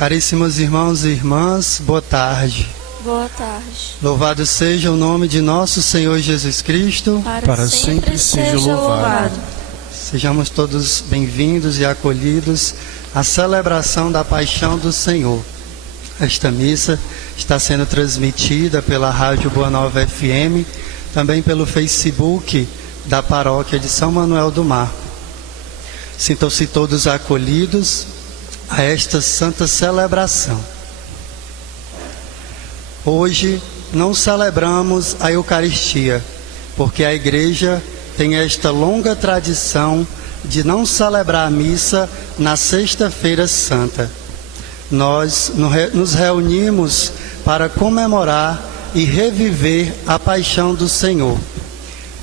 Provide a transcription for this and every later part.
Caríssimos irmãos e irmãs, boa tarde. Boa tarde. Louvado seja o nome de nosso Senhor Jesus Cristo. Para sempre seja louvado. Sejamos todos bem-vindos e acolhidos à celebração da Paixão do Senhor. Esta missa está sendo transmitida pela Rádio Boa Nova FM, também pelo Facebook da Paróquia de São Manuel do Mar. Sintam-se todos acolhidos a esta santa celebração. Hoje não celebramos a Eucaristia, porque a Igreja tem esta longa tradição de não celebrar a missa na Sexta-feira Santa. Nós nos reunimos para comemorar e reviver a paixão do Senhor.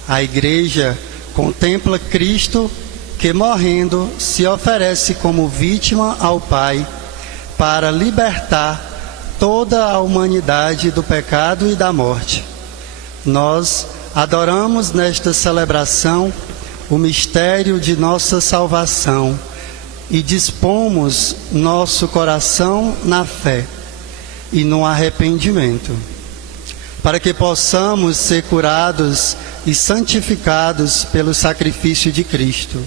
A Igreja contempla Cristo que, morrendo, se oferece como vítima ao Pai para libertar toda a humanidade do pecado e da morte. Nós adoramos nesta celebração o mistério de nossa salvação e dispomos nosso coração na fé e no arrependimento, para que possamos ser curados e santificados pelo sacrifício de Cristo.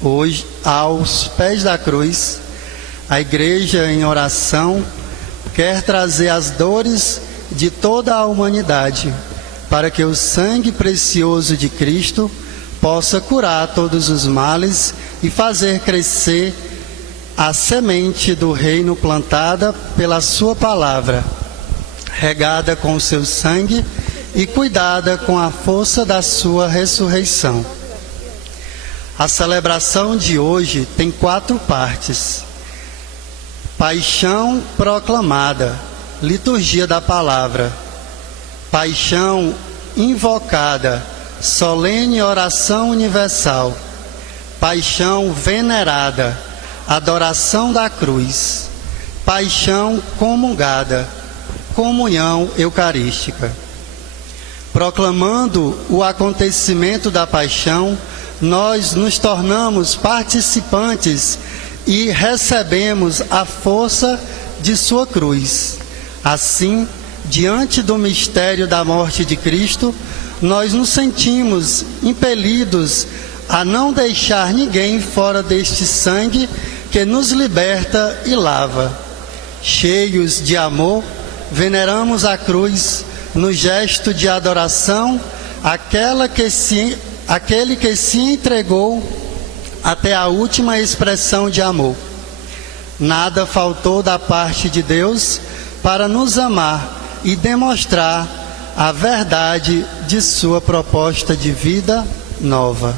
Hoje, aos pés da cruz, a Igreja, em oração, quer trazer as dores de toda a humanidade, para que o sangue precioso de Cristo possa curar todos os males e fazer crescer a semente do reino plantada pela sua palavra, regada com o seu sangue e cuidada com a força da sua ressurreição. A celebração de hoje tem 4 partes: Paixão proclamada, liturgia da palavra; Paixão invocada, solene oração universal; Paixão venerada, adoração da cruz; Paixão comungada, comunhão eucarística. Proclamando o acontecimento da paixão, nós nos tornamos participantes e recebemos a força de sua cruz. Assim, diante do mistério da morte de Cristo, nós nos sentimos impelidos a não deixar ninguém fora deste sangue que nos liberta e lava. Cheios de amor, veneramos a cruz no gesto de adoração, aquele que se entregou até a última expressão de amor. Nada faltou da parte de Deus para nos amar e demonstrar a verdade de sua proposta de vida nova.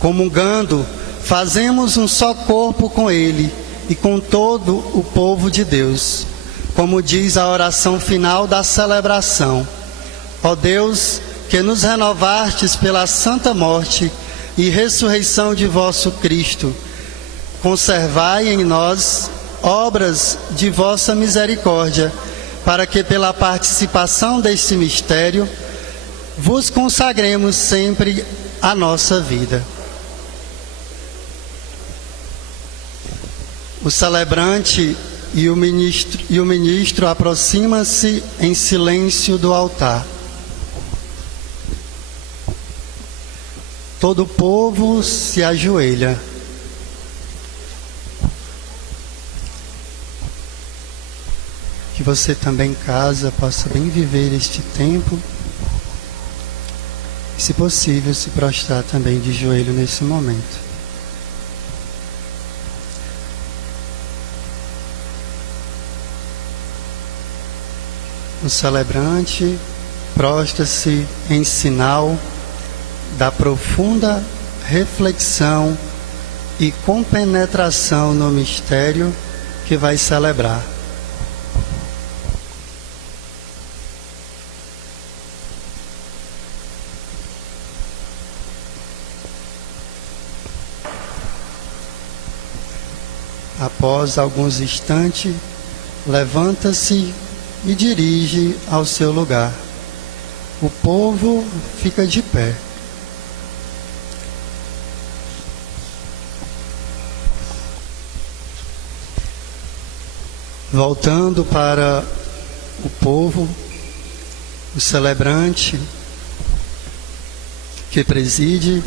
Comungando, fazemos um só corpo com Ele e com todo o povo de Deus, como diz a oração final da celebração. Ó Deus, que nos renovastes pela santa morte e ressurreição de vosso Cristo, conservai em nós obras de vossa misericórdia, para que pela participação deste mistério vos consagremos sempre a nossa vida. O celebrante e o ministro aproximam-se em silêncio do altar. Todo o povo se ajoelha. Que você também em casa possa bem viver este tempo. E, se possível, se prostrar também de joelho nesse momento. O celebrante prostra-se em sinal da profunda reflexão e compenetração no mistério que vai celebrar. Após alguns instantes, levanta-se e dirige ao seu lugar. O povo fica de pé. Voltando para o povo, o celebrante que preside,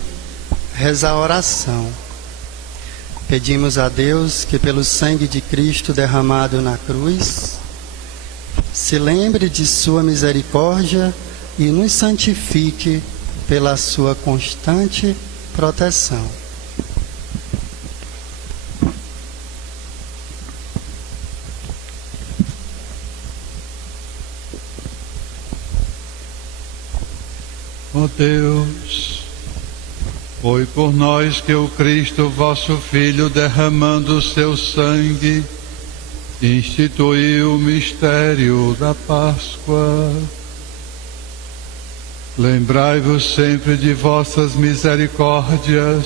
reza a oração. Pedimos a Deus que pelo sangue de Cristo derramado na cruz, se lembre de sua misericórdia e nos santifique pela sua constante proteção. Ó Deus, foi por nós que o Cristo, vosso Filho, derramando o seu sangue, instituiu o mistério da Páscoa. Lembrai-vos sempre de vossas misericórdias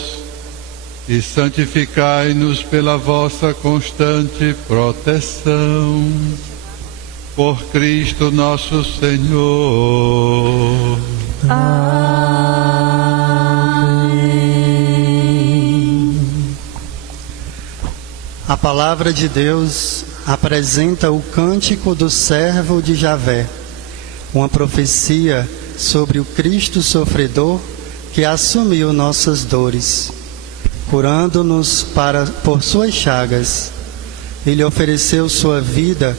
e santificai-nos pela vossa constante proteção. Por Cristo nosso Senhor. Amém. A palavra de Deus apresenta o cântico do servo de Javé, uma profecia sobre o Cristo sofredor que assumiu nossas dores, curando-nos por suas chagas. Ele ofereceu sua vida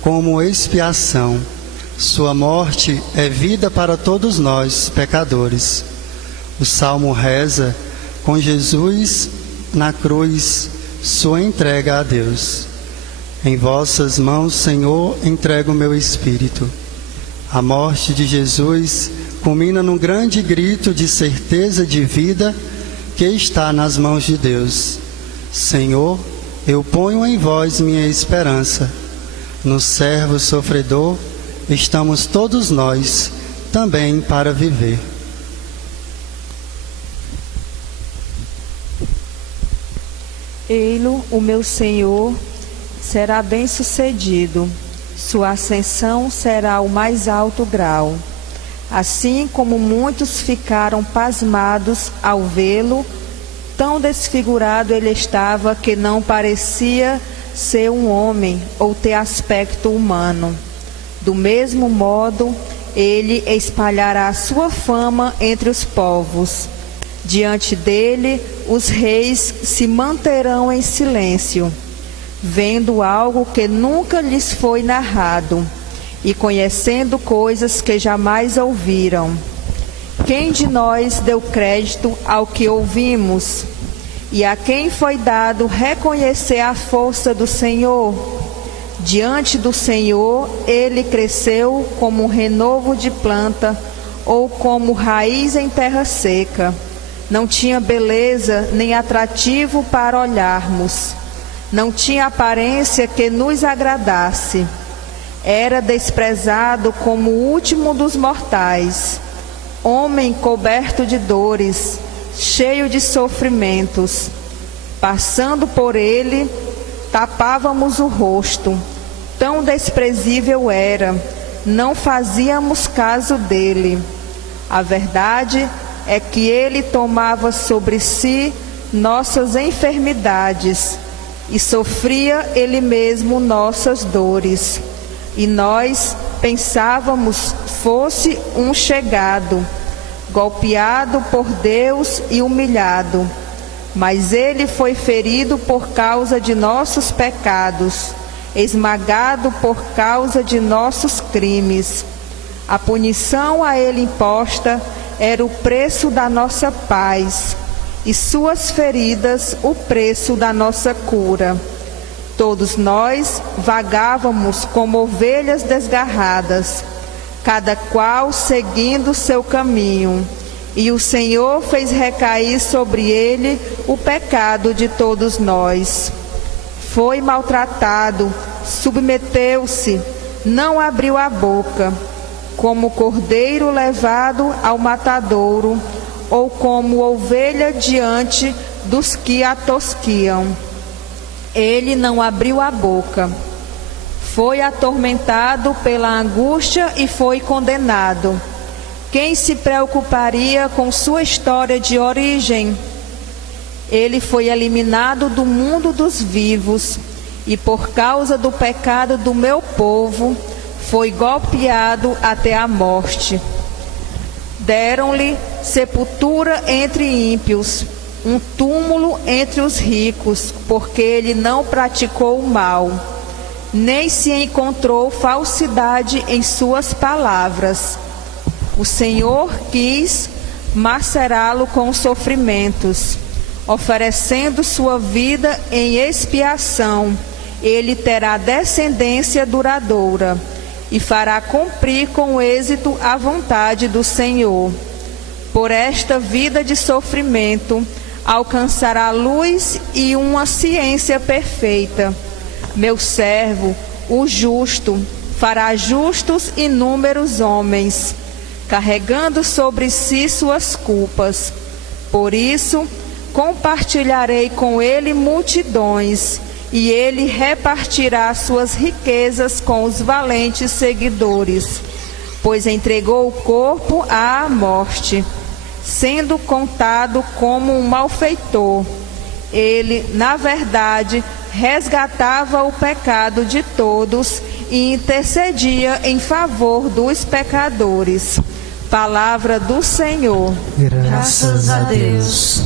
como expiação. Sua morte é vida para todos nós, pecadores. O Salmo reza, com Jesus na cruz, sua entrega a Deus. Em vossas mãos, Senhor, entrego o meu espírito. A morte de Jesus culmina num grande grito de certeza de vida que está nas mãos de Deus. Senhor, eu ponho em vós minha esperança. No servo sofredor estamos todos nós também para viver. Ei-lo, o meu Senhor, será bem-sucedido. Sua ascensão será o mais alto grau. Assim como muitos ficaram pasmados ao vê-lo, tão desfigurado ele estava que não parecia ser um homem ou ter aspecto humano. Do mesmo modo, ele espalhará a sua fama entre os povos. Diante dele, os reis se manterão em silêncio, vendo algo que nunca lhes foi narrado e conhecendo coisas que jamais ouviram. Quem de nós deu crédito ao que ouvimos? E a quem foi dado reconhecer a força do Senhor? Diante do Senhor, ele cresceu como um renovo de planta ou como raiz em terra seca. Não tinha beleza nem atrativo para olharmos. Não tinha aparência que nos agradasse. Era desprezado como o último dos mortais. Homem coberto de dores, cheio de sofrimentos. Passando por ele, tapávamos o rosto. Tão desprezível era, não fazíamos caso dele. A verdade é que ele tomava sobre si nossas enfermidades e sofria ele mesmo nossas dores. E nós pensávamos fosse um chegado, golpeado por Deus e humilhado. Mas ele foi ferido por causa de nossos pecados, esmagado por causa de nossos crimes. A punição a ele imposta era o preço da nossa paz, e suas feridas o preço da nossa cura. Todos nós vagávamos como ovelhas desgarradas, cada qual seguindo seu caminho, e o Senhor fez recair sobre ele o pecado de todos nós. Foi maltratado, submeteu-se, não abriu a boca, como cordeiro levado ao matadouro, ou como ovelha diante dos que a tosquiam. Ele não abriu a boca. Foi atormentado pela angústia e foi condenado. Quem se preocuparia com sua história de origem? Ele foi eliminado do mundo dos vivos e por causa do pecado do meu povo foi golpeado até a morte. Deram-lhe sepultura entre ímpios, um túmulo entre os ricos, porque ele não praticou o mal, nem se encontrou falsidade em suas palavras. O Senhor quis macerá-lo com sofrimentos, oferecendo sua vida em expiação. Ele terá descendência duradoura e fará cumprir com êxito a vontade do Senhor. Por esta vida de sofrimento, alcançará luz e uma ciência perfeita. Meu servo, o justo, fará justos inúmeros homens, carregando sobre si suas culpas. Por isso, compartilharei com ele multidões, e ele repartirá suas riquezas com os valentes seguidores, pois entregou o corpo à morte, sendo contado como um malfeitor. Ele, na verdade, resgatava o pecado de todos e intercedia em favor dos pecadores. Palavra do Senhor. Graças a Deus.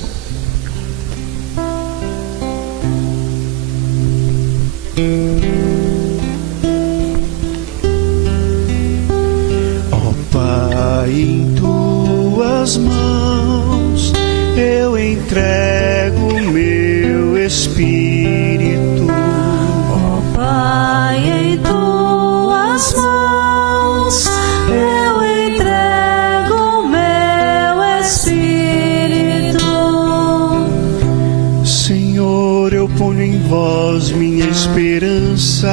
Ó Pai, em tuas mãos eu entrego meu espírito. Ó Pai, em tuas mãos eu entrego meu espírito. Senhor, eu ponho em vós minha esperança,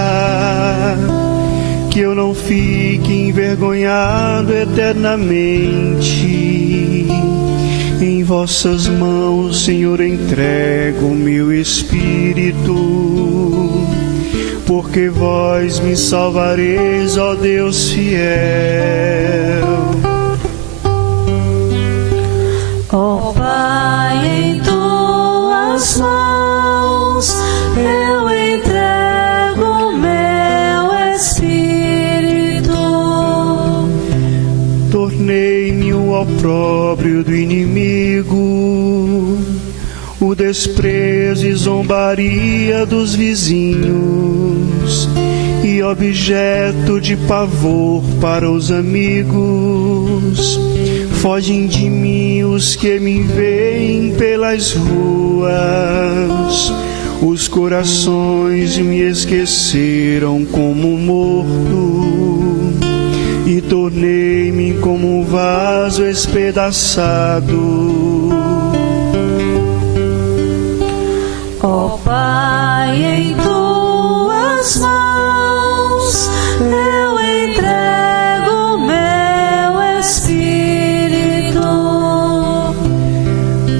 que eu não fique envergonhado eternamente. Em vossas mãos, Senhor, entrego o meu espírito, porque vós me salvareis, ó Deus fiel. Ó Pai, em tuas mãos eu entrego meu espírito. Tornei-me o opróbrio do inimigo, o desprezo e zombaria dos vizinhos, e objeto de pavor para os amigos. Fogem de mim os que me veem pelas ruas. Os corações me esqueceram como morto, e tornei-me como um vaso espedaçado. Ó Pai, em tuas mãos eu entrego meu espírito.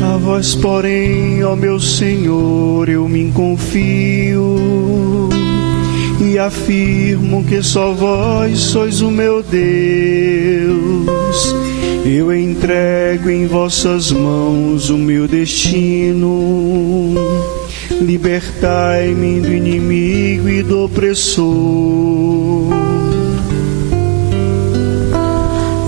A vós, porém, ó meu Senhor, eu me confio, e afirmo que só vós sois o meu Deus. Eu entrego em vossas mãos o meu destino. Libertai-me do inimigo e do opressor.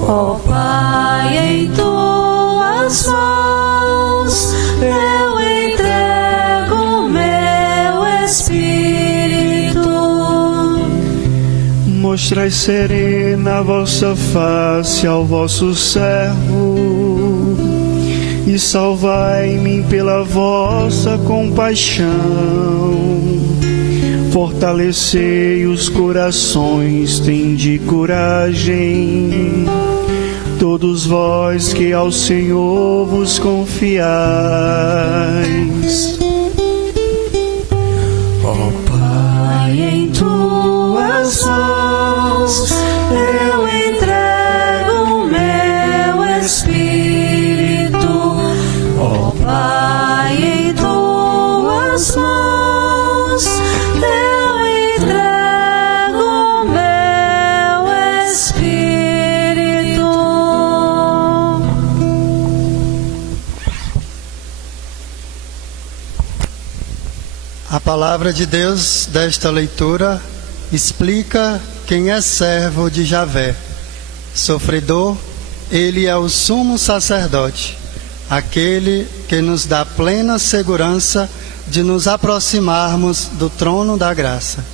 Ó Pai, em tuas mãos eu entrego meu espírito. Mostrai serena a vossa face ao vosso servo, e salvai-me pela vossa compaixão. Fortalecei os corações, tende coragem, todos vós que ao Senhor vos confiais. Ó Pai, em tuas mãos eu entrego meu espírito. Ó Pai, em tuas mãos eu entrego meu espírito. palavra de Deus desta leitura explica quem é servo de Javé. Sofredor, ele é o sumo sacerdote, aquele que nos dá plena segurança de nos aproximarmos do trono da graça,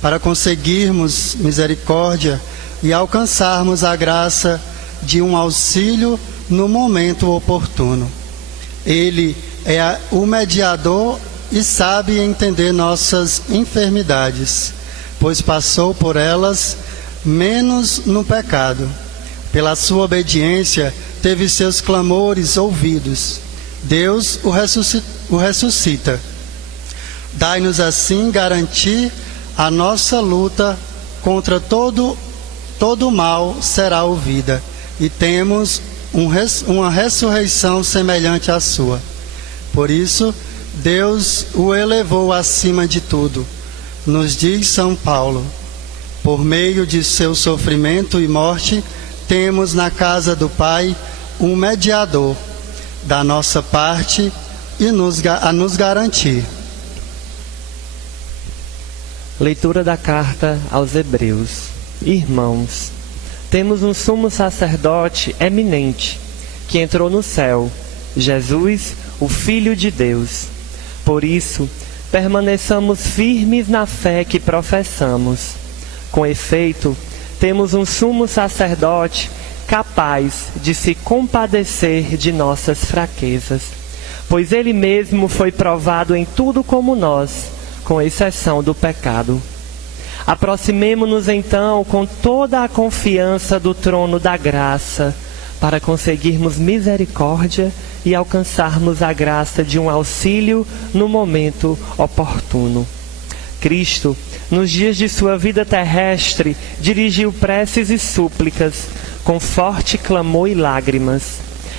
para conseguirmos misericórdia e alcançarmos a graça de um auxílio no momento oportuno. Ele é o mediador e sabe entender nossas enfermidades, pois passou por elas menos no pecado. Pela sua obediência, teve seus clamores ouvidos. Deus o ressuscita. Dai-nos assim garantir a nossa luta contra todo o mal será ouvida, e temos uma ressurreição semelhante à sua. Por isso, Deus o elevou acima de tudo. Nos diz São Paulo: por meio de seu sofrimento e morte, temos na casa do Pai um mediador da nossa parte e a nos garantir. Leitura da carta aos Hebreus. Irmãos, temos um sumo sacerdote eminente que entrou no céu, Jesus, o Filho de Deus. Por isso, permaneçamos firmes na fé que professamos. Com efeito, temos um sumo sacerdote capaz de se compadecer de nossas fraquezas, pois ele mesmo foi provado em tudo como nós, com exceção do pecado. Aproximemo-nos então com toda a confiança do trono da graça, para conseguirmos misericórdia e alcançarmos a graça de um auxílio no momento oportuno. Cristo, nos dias de sua vida terrestre, dirigiu preces e súplicas, com forte clamor e lágrimas,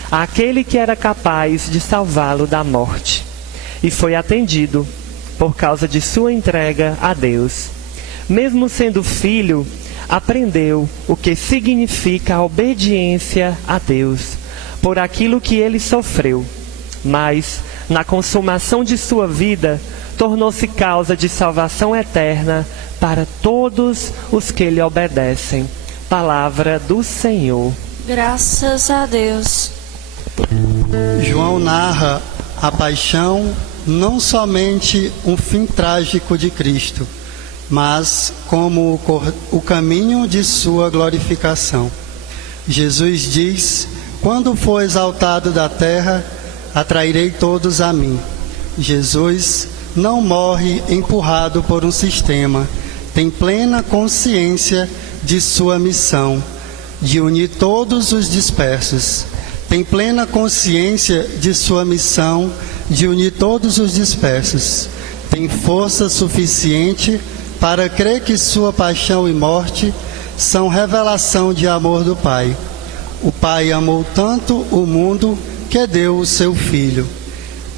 àquele que era capaz de salvá-lo da morte. E foi atendido, por causa de sua entrega a Deus. Mesmo sendo filho, aprendeu o que significa a obediência a Deus, por aquilo que ele sofreu. Mas, na consumação de sua vida, tornou-se causa de salvação eterna para todos os que lhe obedecem. Palavra do Senhor. Graças a Deus. João narra a paixão, não somente um fim trágico de Cristo, mas como o caminho de sua glorificação. Jesus diz: quando for exaltado da terra, atrairei todos a mim. Jesus não morre empurrado por um sistema, tem plena consciência de sua missão, de unir todos os dispersos. Tem plena consciência de sua missão de unir todos os dispersos. Tem força suficiente para crer que sua paixão e morte são revelação de amor do Pai. O Pai amou tanto o mundo que deu o seu Filho.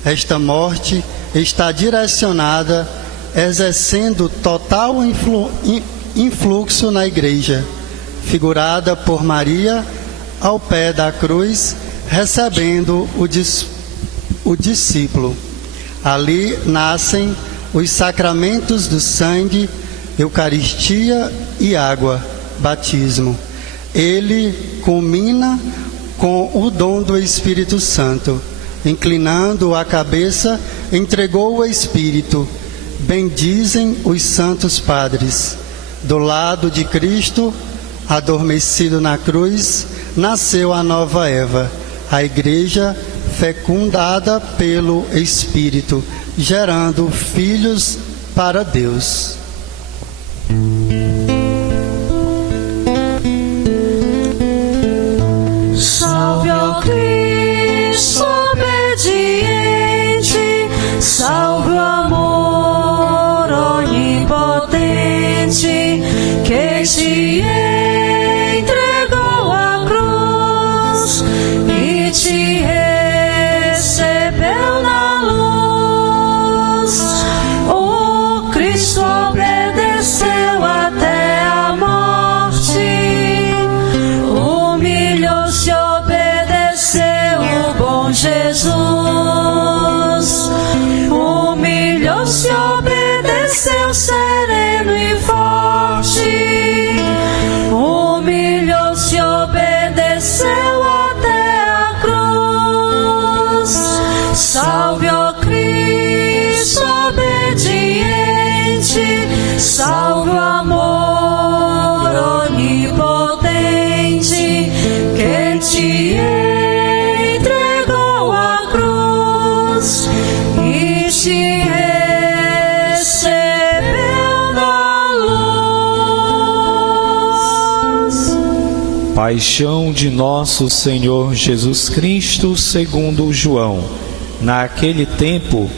Esta morte está direcionada, exercendo total influxo na Igreja, figurada por Maria ao pé da cruz, recebendo o discípulo. Ali nascem os sacramentos do sangue, Eucaristia e água, batismo. Ele culmina com o dom do Espírito Santo. Inclinando a cabeça, entregou o Espírito. Bendizem os santos padres. Do lado de Cristo, adormecido na cruz, nasceu a nova Eva, a Igreja fecundada pelo Espírito, gerando filhos para Deus. Salve ao Cristo obediente, salve o amor onipotente, que te entregou a cruz e te recebeu na luz. O Cristo obedeceu até a morte, humilhou-se, obedeceu o bom Jesus, humilhou-se, obedeceu Paixão de nosso Senhor Jesus Cristo segundo João. Naquele tempo,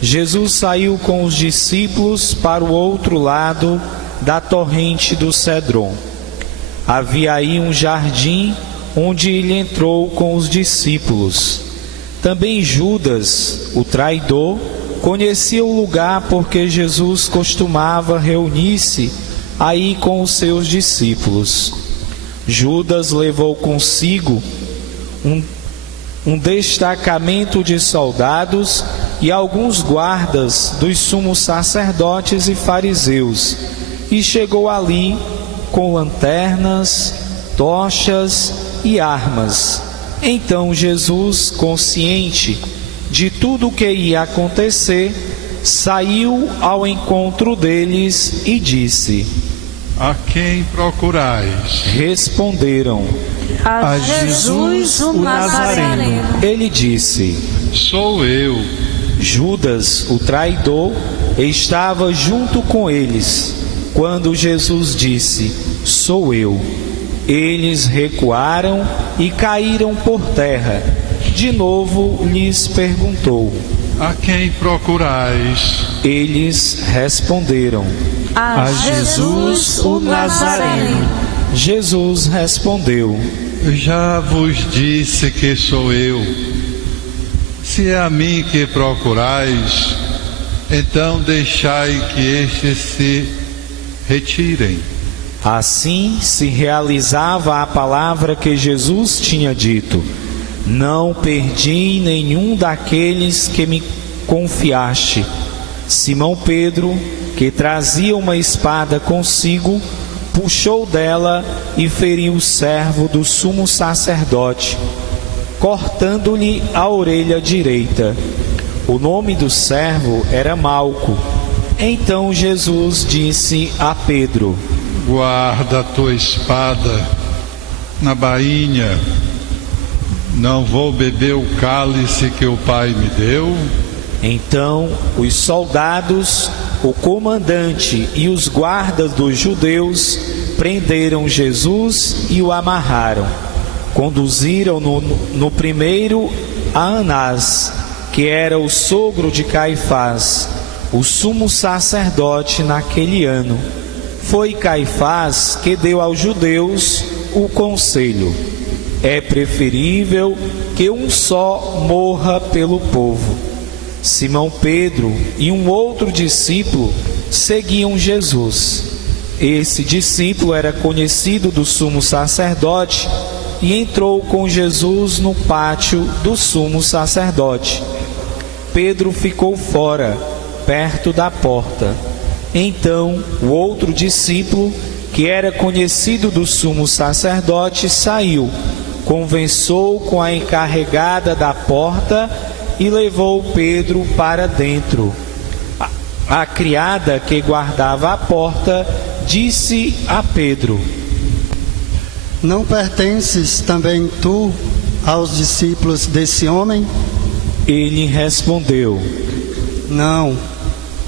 Jesus saiu com os discípulos para o outro lado da torrente do Cedron. Havia aí um jardim onde ele entrou com os discípulos. Também Judas, o traidor, conhecia o lugar porque Jesus costumava reunir-se aí com os seus discípulos. Judas levou consigo um destacamento de soldados e alguns guardas dos sumos sacerdotes e fariseus, e chegou ali com lanternas, tochas e armas. Então Jesus, consciente de tudo o que ia acontecer, saiu ao encontro deles e disse: A quem procurais? Responderam: A Jesus o Nazareno. Ele disse: Sou eu. Judas, o traidor, estava junto com eles. Quando Jesus disse: Sou eu, eles recuaram e caíram por terra. De novo lhes perguntou: A quem procurais? Eles responderam: A Jesus o Nazareno. Jesus respondeu: Já vos disse que sou eu. Se é a mim que procurais, então deixai que estes se retirem. Assim se realizava a palavra que Jesus tinha dito: Não perdi nenhum daqueles que me confiaste. Simão Pedro, que trazia uma espada consigo, puxou dela e feriu o servo do sumo sacerdote, cortando-lhe a orelha direita. O nome do servo era Malco. Então Jesus disse a Pedro: Guarda a tua espada na bainha. Não vou beber o cálice que o Pai me deu? Então os soldados, o comandante e os guardas dos judeus prenderam Jesus e o amarraram. Conduziram-no no primeiro a Anás, que era o sogro de Caifás, o sumo sacerdote naquele ano. Foi Caifás que deu aos judeus o conselho: é preferível que um só morra pelo povo. Simão Pedro e um outro discípulo seguiam Jesus. Esse discípulo era conhecido do sumo sacerdote e entrou com Jesus no pátio do sumo sacerdote. Pedro ficou fora, perto da porta. Então o outro discípulo, que era conhecido do sumo sacerdote, saiu, conversou com a encarregada da porta e levou Pedro para dentro. A criada que guardava a porta disse a Pedro: Não pertences também tu aos discípulos desse homem? Ele respondeu: Não.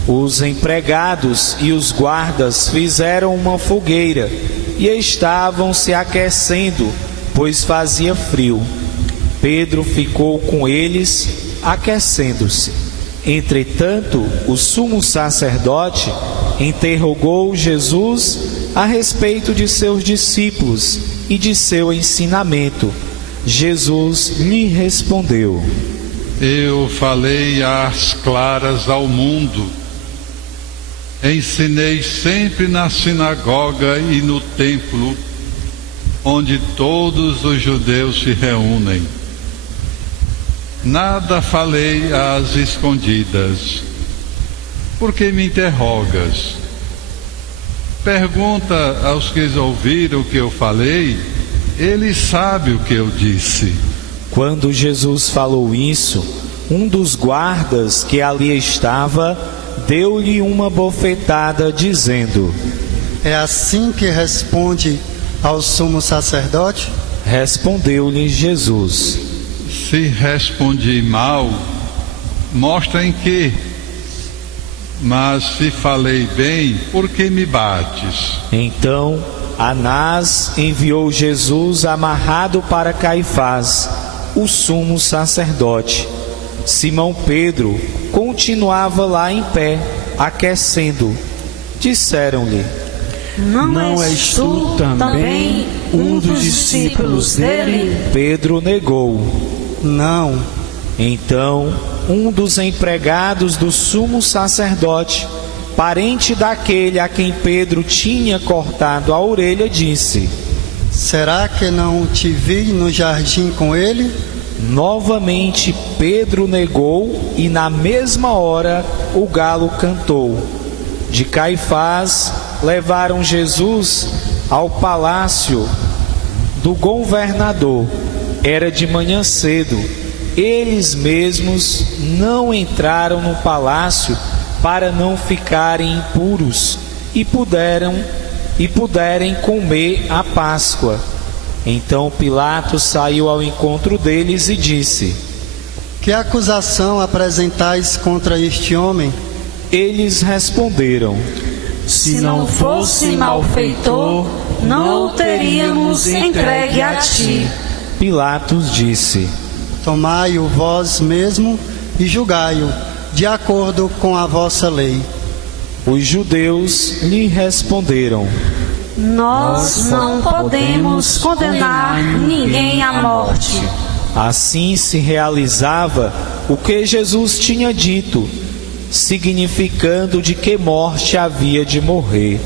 Os empregados e os guardas fizeram uma fogueira e estavam se aquecendo, pois fazia frio. Pedro ficou com eles, aquecendo-se. Entretanto, o sumo sacerdote interrogou Jesus a respeito de seus discípulos e de seu ensinamento. Jesus lhe respondeu: Eu falei às claras ao mundo. Ensinei sempre na sinagoga e no templo, onde todos os judeus se reúnem. Nada falei às escondidas. Por que me interrogas? Pergunta aos que ouviram o que eu falei, eles sabem o que eu disse. Quando Jesus falou isso, um dos guardas que ali estava deu-lhe uma bofetada, dizendo: É assim que responde ao sumo sacerdote? Respondeu-lhe Jesus: Se respondi mal, mostra em que. Mas se falei bem, por que me bates? Então Anás enviou Jesus amarrado para Caifás, o sumo sacerdote. Simão Pedro continuava lá em pé, aquecendo. Disseram-lhe: Não és tu também um dos discípulos dele? Pedro negou. Não. Então, um dos empregados do sumo sacerdote, parente daquele a quem Pedro tinha cortado a orelha, disse: Será que não te vi no jardim com ele? Novamente Pedro negou, e na mesma hora o galo cantou. De Caifás levaram Jesus ao palácio do governador. Era de manhã cedo. Eles mesmos não entraram no palácio para não ficarem impuros e puderem comer a Páscoa. Então Pilatos saiu ao encontro deles e disse: Que acusação apresentais contra este homem? Eles responderam: Se não fosse malfeitor, não o teríamos entregue a ti. Pilatos disse: Tomai-o vós mesmo e julgai-o, de acordo com a vossa lei. Os judeus lhe responderam: Nós não podemos condenar ninguém à morte. Assim se realizava o que Jesus tinha dito, significando de que morte havia de morrer.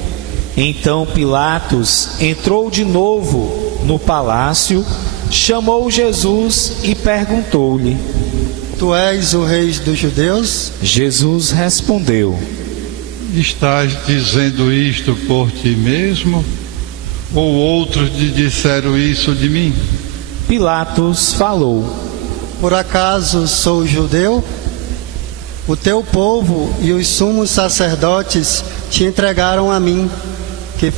Então Pilatos entrou de novo no palácio, chamou Jesus e perguntou-lhe: Tu és o rei dos judeus? Jesus respondeu: Estás dizendo isto por ti mesmo? Ou outros te disseram isso de mim? Pilatos falou: Por acaso sou judeu? O teu povo e os sumos sacerdotes te entregaram a mim. Que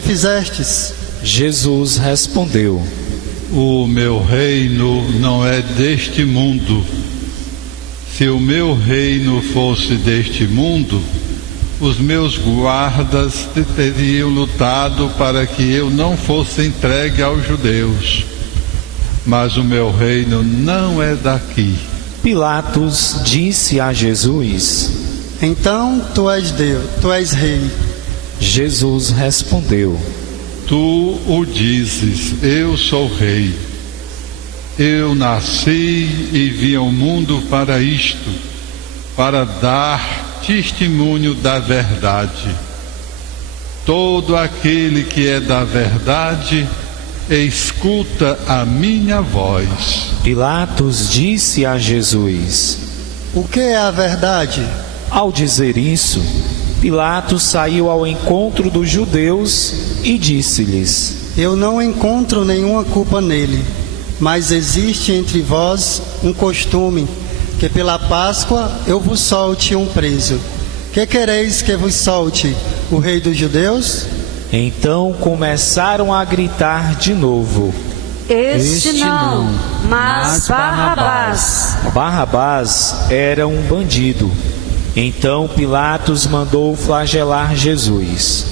fizestes? Jesus respondeu: O meu reino não é deste mundo. Se o meu reino fosse deste mundo, os meus guardas teriam lutado para que eu não fosse entregue aos judeus. Mas o meu reino não é daqui. Pilatos disse a Jesus: Então tu és Deus, tu és rei. Jesus respondeu: Tu o dizes, eu sou rei. Eu nasci e vim ao mundo para isto, para dar testemunho da verdade. Todo aquele que é da verdade, escuta a minha voz. Pilatos disse a Jesus: O que é a verdade? Ao dizer isso, Pilatos saiu ao encontro dos judeus e disse-lhes: Eu não encontro nenhuma culpa nele, mas existe entre vós um costume, que pela Páscoa eu vos solte um preso. Que quereis que vos solte, o rei dos judeus? Então começaram a gritar de novo: Este não, mas Barrabás. Barrabás era um bandido. Então Pilatos mandou flagelar Jesus.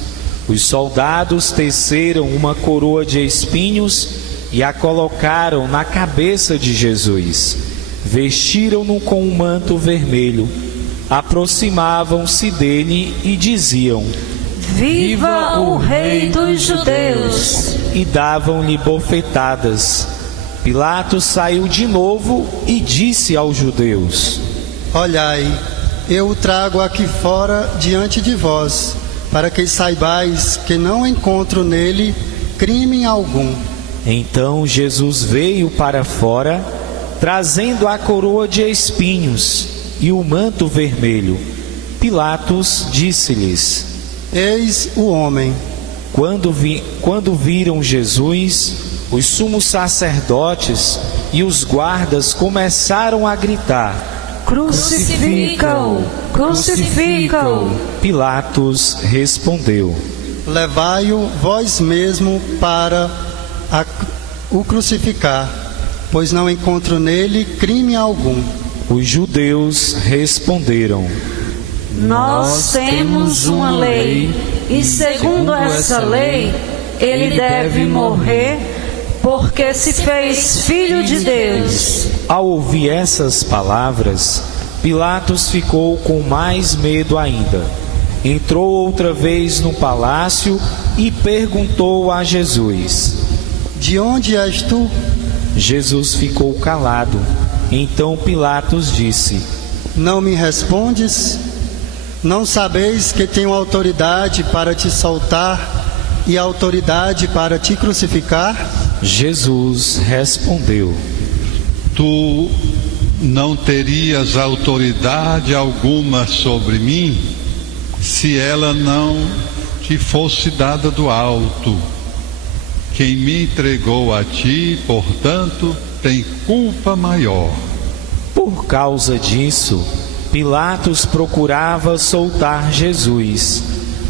Os soldados teceram uma coroa de espinhos e a colocaram na cabeça de Jesus. Vestiram-no com um manto vermelho. Aproximavam-se dele e diziam: Viva o rei dos judeus! E davam-lhe bofetadas. Pilatos saiu de novo e disse aos judeus: Olhai, eu o trago aqui fora diante de vós, para que saibais que não encontro nele crime algum. Então Jesus veio para fora, trazendo a coroa de espinhos e o manto vermelho. Pilatos disse-lhes: Eis o homem. Quando viram Jesus, os sumos sacerdotes e os guardas começaram a gritar: Crucificam! Crucificam! Pilatos respondeu: Levai-o vós mesmo para o crucificar, pois não encontro nele crime algum. Os judeus responderam: Nós temos uma lei, e segundo essa lei, ele deve morrer, porque se fez filho de Deus. Ao ouvir essas palavras, Pilatos ficou com mais medo ainda. Entrou outra vez no palácio e perguntou a Jesus: De onde és tu? Jesus ficou calado. Então Pilatos disse: Não me respondes? Não sabeis que tenho autoridade para te soltar e autoridade para te crucificar? Jesus respondeu: Tu não terias autoridade alguma sobre mim se ela não te fosse dada do alto. Quem me entregou a ti, portanto, tem culpa maior. Por causa disso, Pilatos procurava soltar Jesus,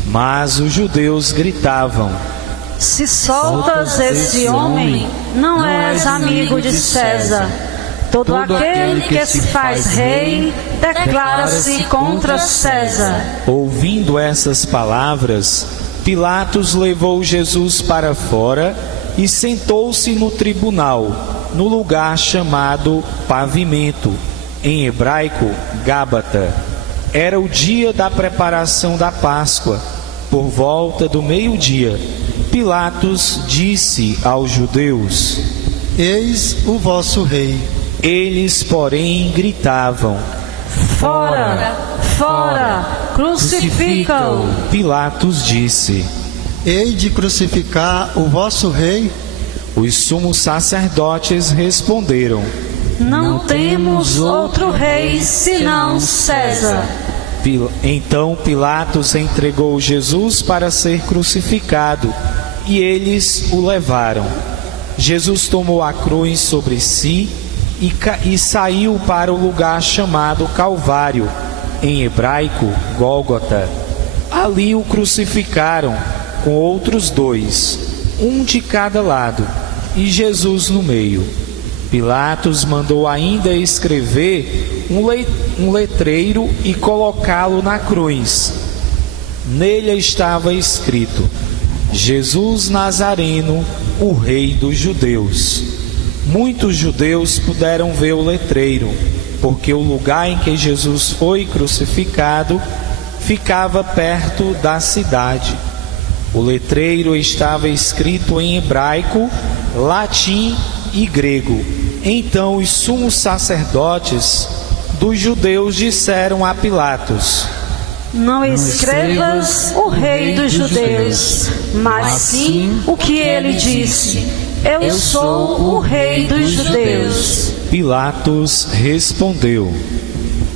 mas os judeus gritavam: Se soltas esse homem, não és amigo de César. Todo aquele que se faz rei declara-se contra César. Ouvindo essas palavras, Pilatos levou Jesus para fora e sentou-se no tribunal, no lugar chamado Pavimento, em hebraico, Gábata. Era o dia da preparação da Páscoa. Por volta do meio-dia, Pilatos disse aos judeus: Eis o vosso rei. Eles, porém, gritavam: Fora, fora, crucifica-o. Pilatos disse: Hei de crucificar o vosso rei? Os sumos sacerdotes responderam: Não temos outro rei senão César. Então Pilatos entregou Jesus para ser crucificado, e eles o levaram. Jesus tomou a cruz sobre si e saiu para o lugar chamado Calvário, em hebraico, Gólgota. Ali o crucificaram com outros dois, um de cada lado, e Jesus no meio. Pilatos mandou ainda escrever um letreiro e colocá-lo na cruz. Nele estava escrito: Jesus Nazareno, o Rei dos Judeus. Muitos judeus puderam ver o letreiro, porque o lugar em que Jesus foi crucificado ficava perto da cidade. O letreiro estava escrito em hebraico, latim e grego. Então os sumos sacerdotes dos judeus disseram a Pilatos: Não escrevas o Rei dos Judeus, mas sim o que ele disse: Eu sou o Rei dos Judeus. Pilatos respondeu: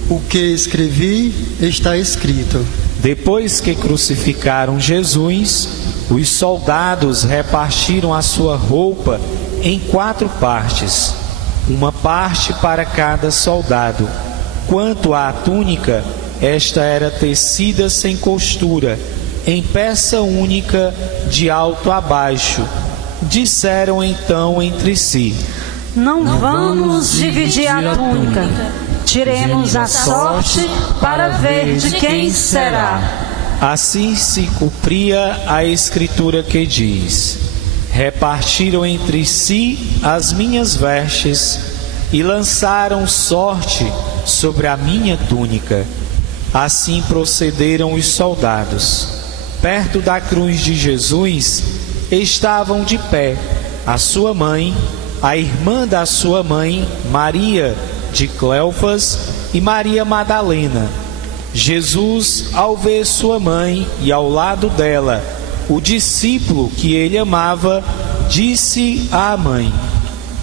O que escrevi está escrito. Depois que crucificaram Jesus, os soldados repartiram a sua roupa em 4 partes, uma parte para cada soldado. Quanto à túnica, esta era tecida sem costura, em peça única de alto a baixo. Disseram então entre si: Não vamos dividir a túnica. Tiremos a sorte para ver de quem será. Assim se cumpria a escritura que diz: Repartiram entre si as minhas vestes e lançaram sorte sobre a minha túnica. Assim procederam os soldados. Perto da cruz de Jesus estavam de pé a sua mãe, a irmã da sua mãe, Maria de Cleofas, e Maria Madalena. Jesus, ao ver sua mãe e ao lado dela o discípulo que ele amava, disse à mãe: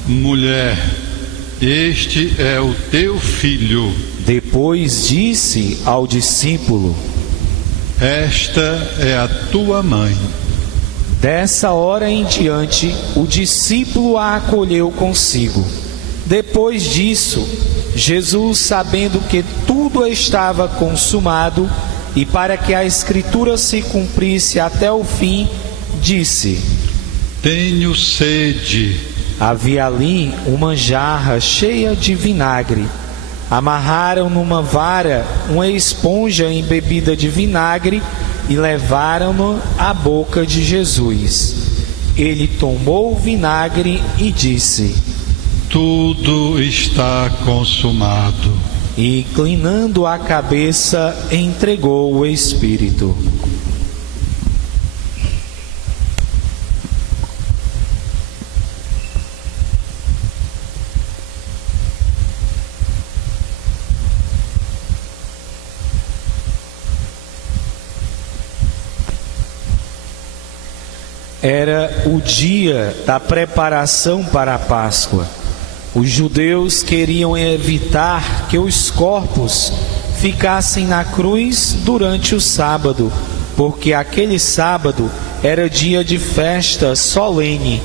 Mulher, este é o teu filho. Depois disse ao discípulo: Esta é a tua mãe. Dessa hora em diante, o discípulo a acolheu consigo. Depois disso, Jesus, sabendo que tudo estava consumado, e para que a Escritura se cumprisse até o fim, disse: Tenho sede. Havia ali uma jarra cheia de vinagre. Amarraram numa vara uma esponja embebida de vinagre e levaram-no à boca de Jesus. ele tomou o vinagre e disse: tudo está consumado. E, inclinando a cabeça, entregou o Espírito. Era o dia da preparação para a Páscoa. Os judeus queriam evitar que os corpos ficassem na cruz durante o sábado, porque aquele sábado era dia de festa solene.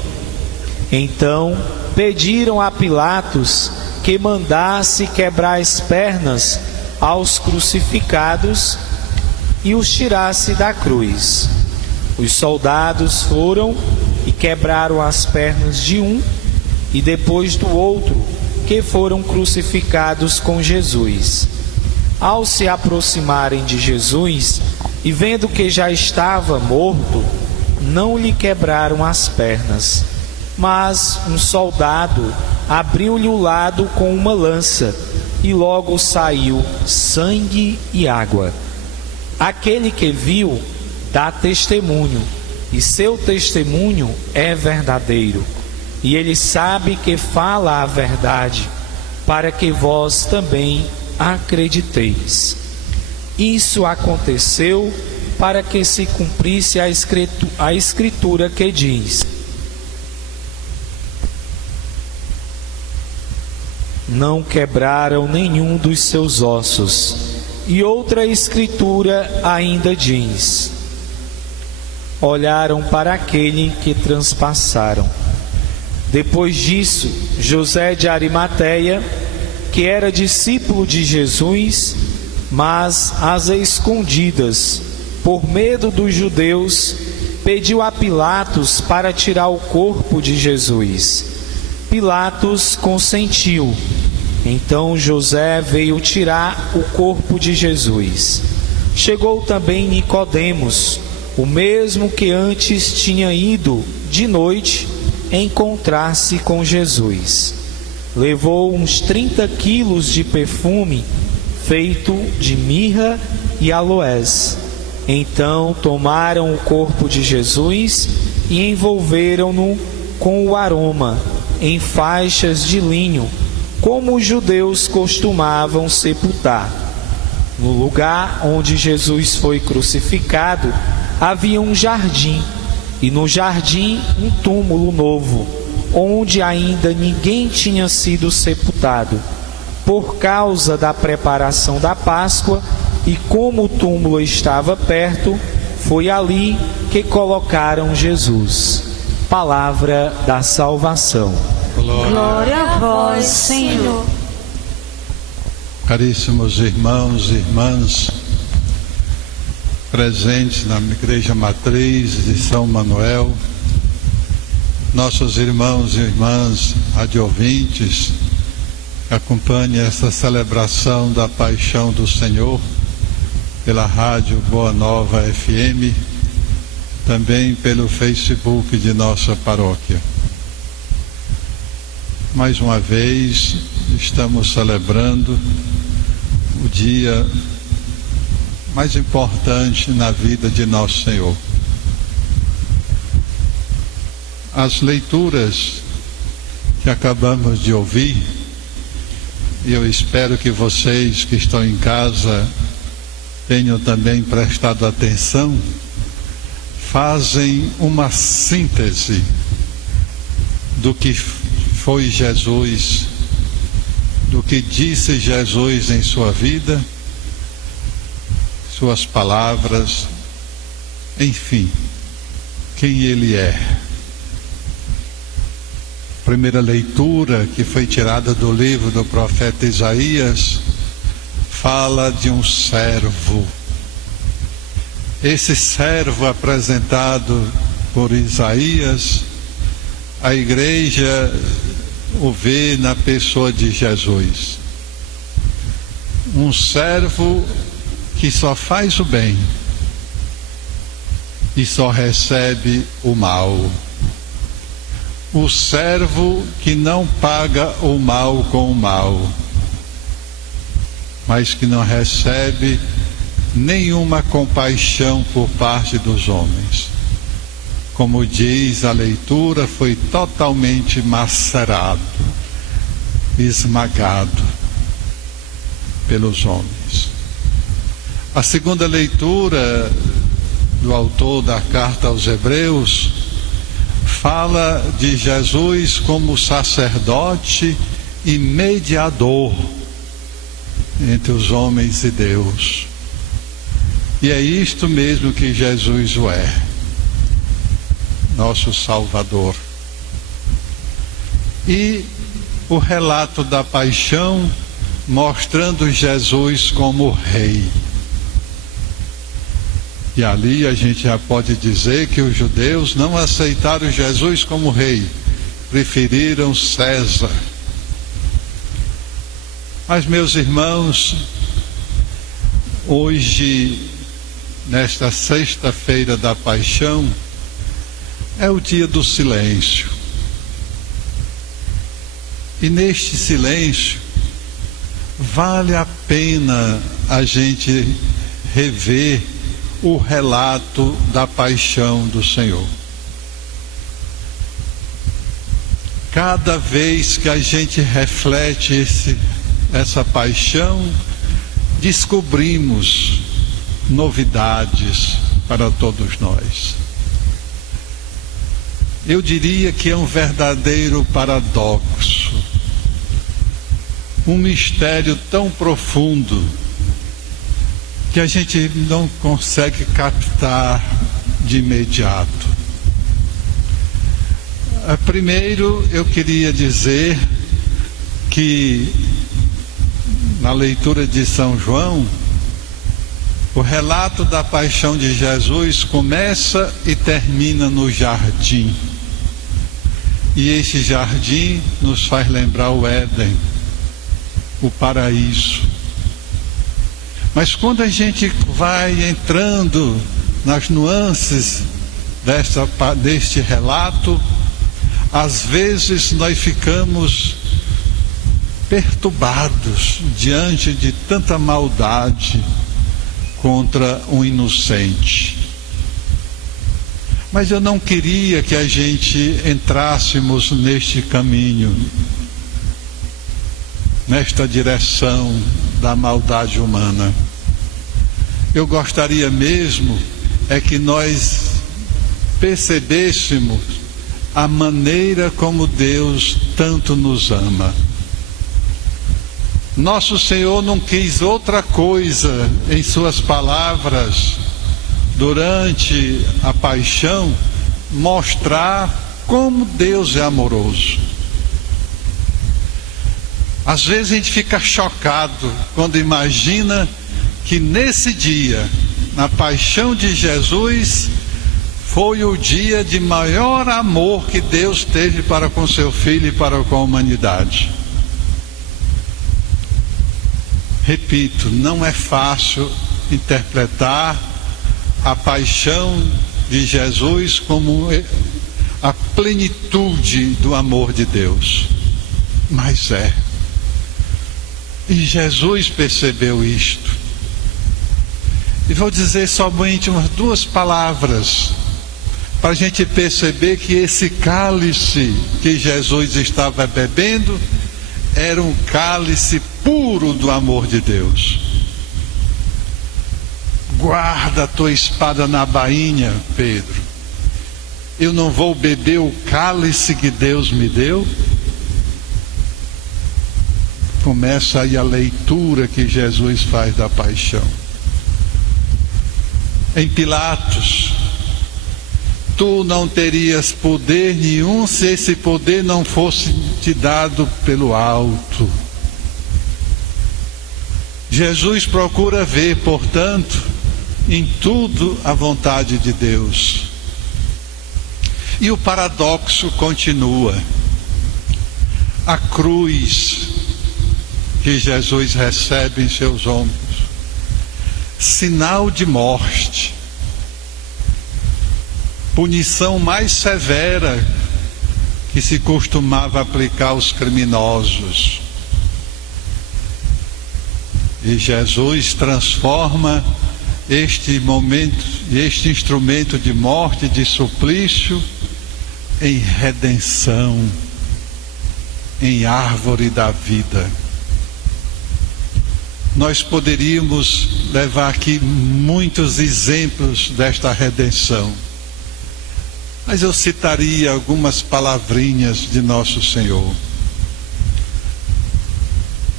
Então pediram a Pilatos que mandasse quebrar as pernas aos crucificados e os tirasse da cruz. Os soldados foram e quebraram as pernas de um e depois do outro, que foram crucificados com Jesus. Ao se aproximarem de Jesus e vendo que já estava morto, não lhe quebraram as pernas, mas um soldado abriu-lhe o lado com uma lança e logo saiu sangue e água. Aquele que viu dá testemunho, e seu testemunho é verdadeiro, e ele sabe que fala a verdade, para que vós também acrediteis. Isso aconteceu para que se cumprisse a escritura que diz: não quebraram nenhum dos seus ossos. E outra escritura ainda diz: olharam para aquele que transpassaram. Depois disso, José de Arimateia, que era discípulo de Jesus, mas às escondidas, por medo dos judeus, pediu a Pilatos para tirar o corpo de Jesus. Pilatos consentiu. Então José veio tirar o corpo de Jesus. Chegou também Nicodemos, o mesmo que antes tinha ido de noite encontrar-se com Jesus. Levou uns 30 quilos de perfume feito de mirra e aloés. Então tomaram o corpo de Jesus e envolveram-no com o aroma em faixas de linho, como os judeus costumavam sepultar. No lugar onde Jesus foi crucificado havia um jardim, e no jardim um túmulo novo, onde ainda ninguém tinha sido sepultado. Por causa da preparação da Páscoa, e como o túmulo estava perto, foi ali que colocaram Jesus. Palavra da salvação. Glória a vós, Senhor. Caríssimos irmãos e irmãs, presentes na Igreja Matriz de São Manuel, nossos irmãos e irmãs radiovintes, que acompanhem esta celebração da Paixão do Senhor pela Rádio Boa Nova FM, também pelo Facebook de nossa paróquia. Mais uma vez, estamos celebrando o dia mais importante na vida de Nosso Senhor. As leituras que acabamos de ouvir, e eu espero que vocês que estão em casa tenham também prestado atenção, fazem uma síntese do que foi Jesus, do que disse Jesus em sua vida, suas palavras, enfim, quem ele é. Primeira leitura, que foi tirada do livro do profeta Isaías, fala de um servo. Esse servo apresentado por Isaías, a igreja o vê na pessoa de Jesus. Um servo que só faz o bem e só recebe o mal. o servo que não paga o mal com o mal, mas que não recebe nenhuma compaixão por parte dos homens. Como diz a leitura, foi totalmente macerado, esmagado pelos homens. A segunda leitura do autor da carta aos Hebreus fala de Jesus como sacerdote e mediador entre os homens e Deus. E é isto mesmo que Jesus o é, nosso Salvador. E o relato da paixão mostrando Jesus como rei. E ali a gente já pode dizer que os judeus não aceitaram Jesus como rei, preferiram César. Mas, meus irmãos, hoje, nesta sexta-feira da paixão, é o dia do silêncio. E neste silêncio, vale a pena a gente rever o relato da paixão do Senhor. Cada vez que a gente reflete essa paixão, descobrimos novidades para todos nós. Eu diria que é um verdadeiro paradoxo, um mistério tão profundo que a gente não consegue captar de imediato. Primeiro, eu queria dizer que na leitura de São João, o relato da paixão de Jesus começa e termina no jardim. E esse jardim nos faz lembrar o Éden, o paraíso. Mas quando a gente vai entrando nas nuances deste relato, às vezes nós ficamos perturbados diante de tanta maldade contra um inocente. Mas eu não queria que a gente entrássemos neste caminho, nesta direção da maldade humana. Eu gostaria mesmo é que nós percebêssemos a maneira como Deus tanto nos ama. Nosso Senhor não quis outra coisa em suas palavras durante a paixão, mostrar como Deus é amoroso. Às vezes a gente fica chocado quando imagina que nesse dia, na paixão de Jesus, foi o dia de maior amor que Deus teve para com seu Filho e para com a humanidade. Repito, não é fácil interpretar a paixão de Jesus como a plenitude do amor de Deus, mas é. E Jesus percebeu isto. E vou dizer somente umas duas palavras para a gente perceber que esse cálice que Jesus estava bebendo era um cálice puro do amor de Deus. Guarda a tua espada na bainha, Pedro. Eu não vou beber o cálice que Deus me deu? Começa aí a leitura que Jesus faz da paixão. Em Pilatos, tu não terias poder nenhum se esse poder não fosse te dado pelo alto. Jesus procura ver, portanto, em tudo a vontade de Deus. E o paradoxo continua. A cruz que Jesus recebe em seus ombros, sinal de morte, punição mais severa que se costumava aplicar aos criminosos. E Jesus transforma este momento, este instrumento de morte, de suplício, em redenção, em árvore da vida. Nós poderíamos levar aqui muitos exemplos desta redenção, mas eu citaria algumas palavrinhas de nosso Senhor.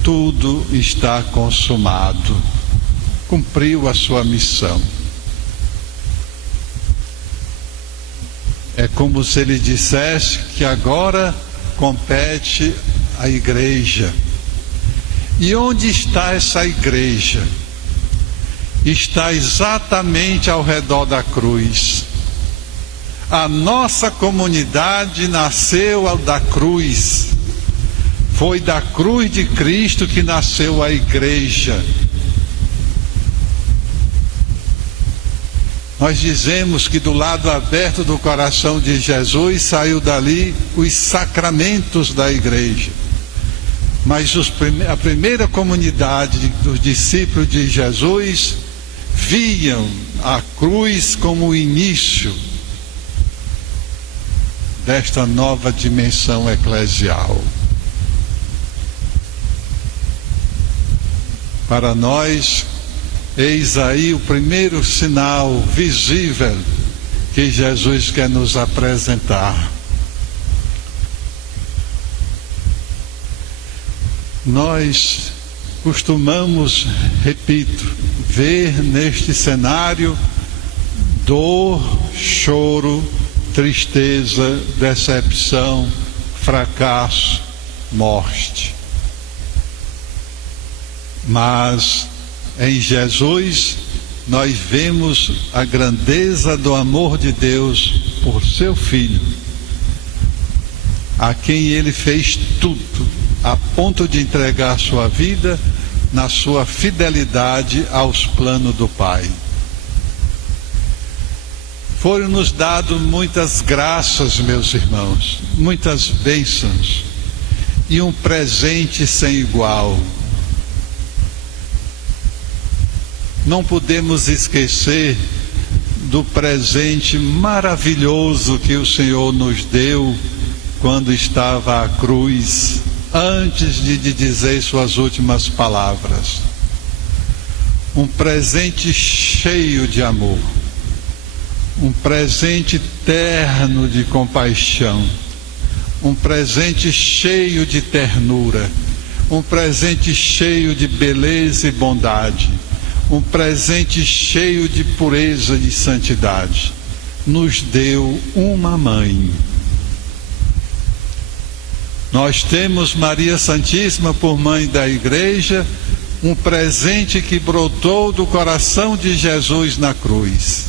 Tudo está consumado. Cumpriu a sua missão. É como se ele dissesse que agora compete à igreja. E onde está essa igreja? Está exatamente ao redor da cruz. A nossa comunidade nasceu da cruz. Foi da cruz de Cristo que nasceu a igreja. Nós dizemos que do lado aberto do coração de Jesus saiu dali os sacramentos da igreja. Mas a primeira comunidade dos discípulos de Jesus viam a cruz como o início desta nova dimensão eclesial. Para nós, eis aí o primeiro sinal visível que Jesus quer nos apresentar. Nós costumamos, repito, ver neste cenário dor, choro, tristeza, decepção, fracasso, morte. Mas em Jesus nós vemos a grandeza do amor de Deus por seu Filho, a quem ele fez tudo, a ponto de entregar sua vida na sua fidelidade aos planos do Pai. Foram-nos dadas muitas graças, meus irmãos, muitas bênçãos e um presente sem igual. Não podemos esquecer do presente maravilhoso que o Senhor nos deu quando estava à cruz, antes de dizer suas últimas palavras. Um presente cheio de amor, um presente terno de compaixão, um presente cheio de ternura, um presente cheio de beleza e bondade, um presente cheio de pureza e de santidade. Nos deu uma mãe. Nós temos Maria Santíssima por mãe da igreja, um presente que brotou do coração de Jesus na cruz.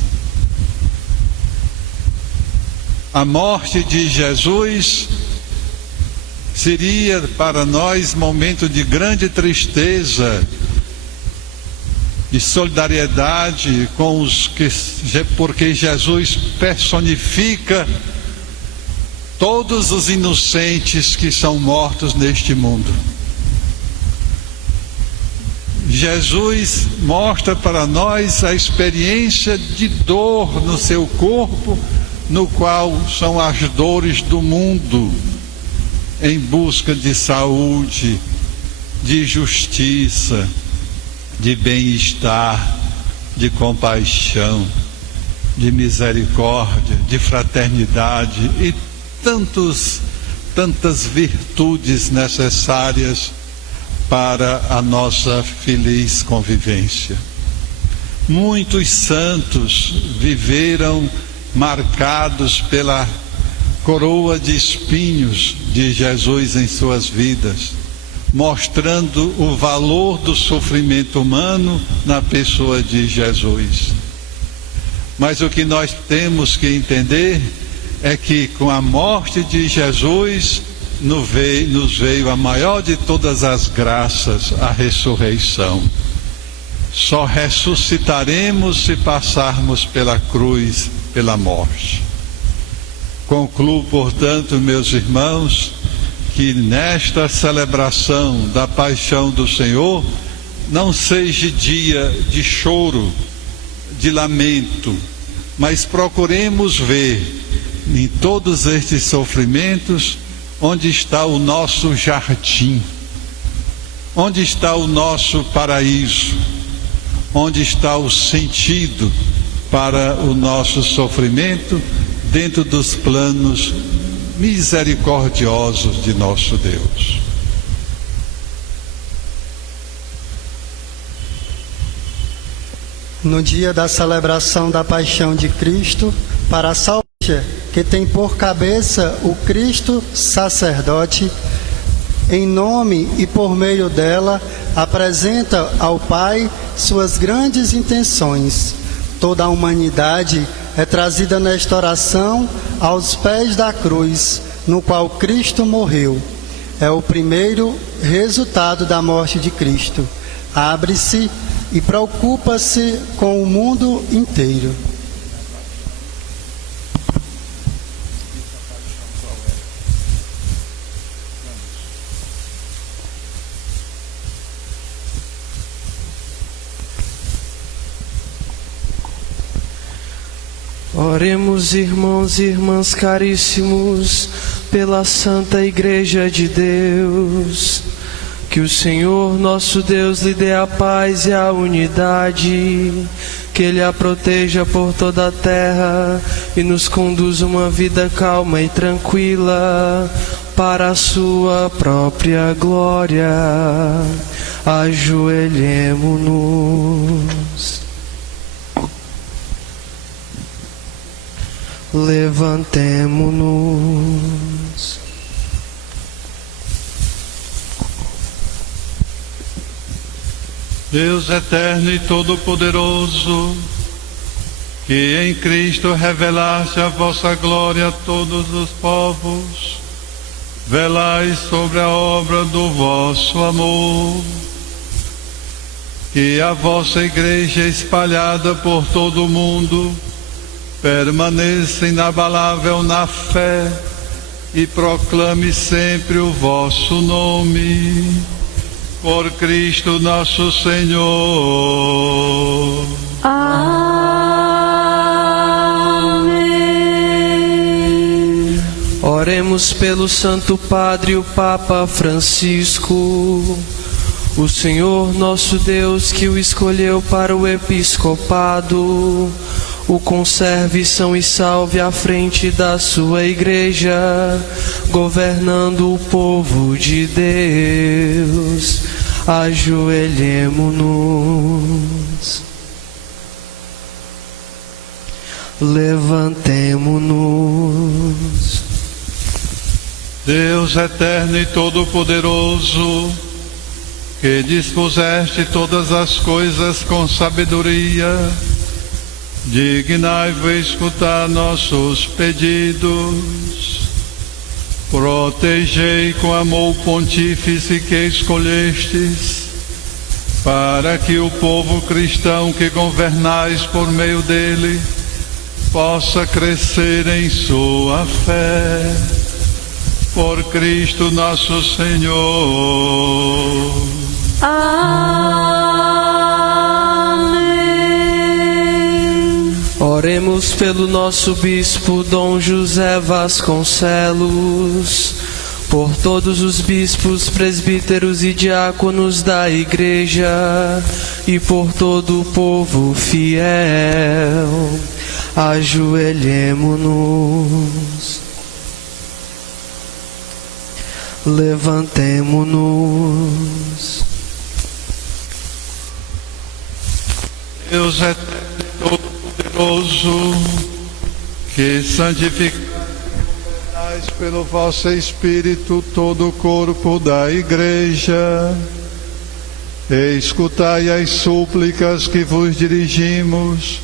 A morte de Jesus seria para nós momento de grande tristeza e solidariedade com os que, porque Jesus personifica todos os inocentes que são mortos neste mundo. Jesus mostra para nós a experiência de dor no seu corpo, no qual são as dores do mundo, em busca de saúde, de justiça, de bem-estar, de compaixão, de misericórdia, de fraternidade e tantas virtudes necessárias para a nossa feliz convivência. Muitos santos viveram marcados pela coroa de espinhos de Jesus em suas vidas, mostrando o valor do sofrimento humano na pessoa de Jesus. Mas o que nós temos que entender é que com a morte de Jesus nos veio a maior de todas as graças, a ressurreição. Só ressuscitaremos se passarmos pela cruz, pela morte. Concluo, portanto, meus irmãos, que nesta celebração da paixão do Senhor não seja dia de choro, de lamento, mas procuremos ver em todos estes sofrimentos onde está o nosso jardim, onde está o nosso paraíso, onde está o sentido para o nosso sofrimento dentro dos planos misericordiosos de nosso Deus. No dia da celebração da paixão de Cristo, para a salvação que tem por cabeça o Cristo sacerdote, em nome e por meio dela, apresenta ao Pai suas grandes intenções. Toda a humanidade é trazida nesta oração aos pés da cruz, no qual Cristo morreu. É o primeiro resultado da morte de Cristo. Abre-se e preocupa-se com o mundo inteiro. Oremos, irmãos e irmãs caríssimos, pela Santa Igreja de Deus. Que o Senhor nosso Deus lhe dê a paz e a unidade, que Ele a proteja por toda a terra e nos conduza uma vida calma e tranquila para a sua própria glória. Ajoelhemo-nos. Levantemo-nos. Deus eterno e todo-poderoso, que em Cristo revelaste a vossa glória a todos os povos, velai sobre a obra do vosso amor. Que a vossa Igreja espalhada por todo o mundo permaneça inabalável na fé e proclame sempre o vosso nome. Por Cristo nosso Senhor. Amém. Oremos pelo Santo Padre, o Papa Francisco. O Senhor nosso Deus, que o escolheu para o episcopado, o conserve são e salve à frente da sua Igreja, governando o povo de Deus. Ajoelhemo-nos. Levantemo-nos. Deus eterno e todo-poderoso, que dispuseste todas as coisas com sabedoria, dignai-vos escutar nossos pedidos. Protegei com amor o pontífice que escolhestes, para que o povo cristão que governais por meio dele possa crescer em sua fé. Por Cristo nosso Senhor. Amém. Oremos pelo nosso bispo Dom José Vasconcelos, por todos os bispos, presbíteros e diáconos da Igreja e por todo o povo fiel. Ajoelhemo-nos. Levantemo-nos. Deus eterno e todo-poderoso, que santificais pelo vosso Espírito todo o corpo da Igreja, e escutai as súplicas que vos dirigimos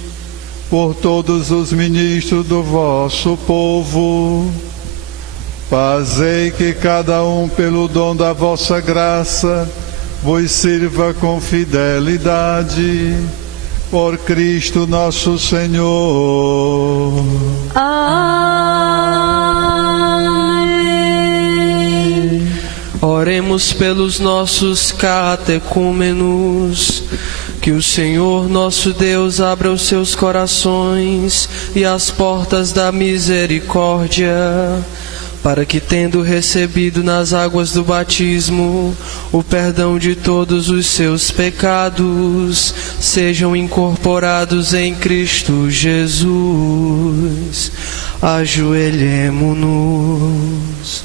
por todos os ministros do vosso povo. Fazei que cada um, pelo dom da vossa graça, vos sirva com fidelidade. Por Cristo nosso Senhor. Amém. Oremos pelos nossos catecúmenos. Que o Senhor nosso Deus abra os seus corações e as portas da misericórdia, para que, tendo recebido nas águas do batismo o perdão de todos os seus pecados, sejam incorporados em Cristo Jesus. Ajoelhemo-nos.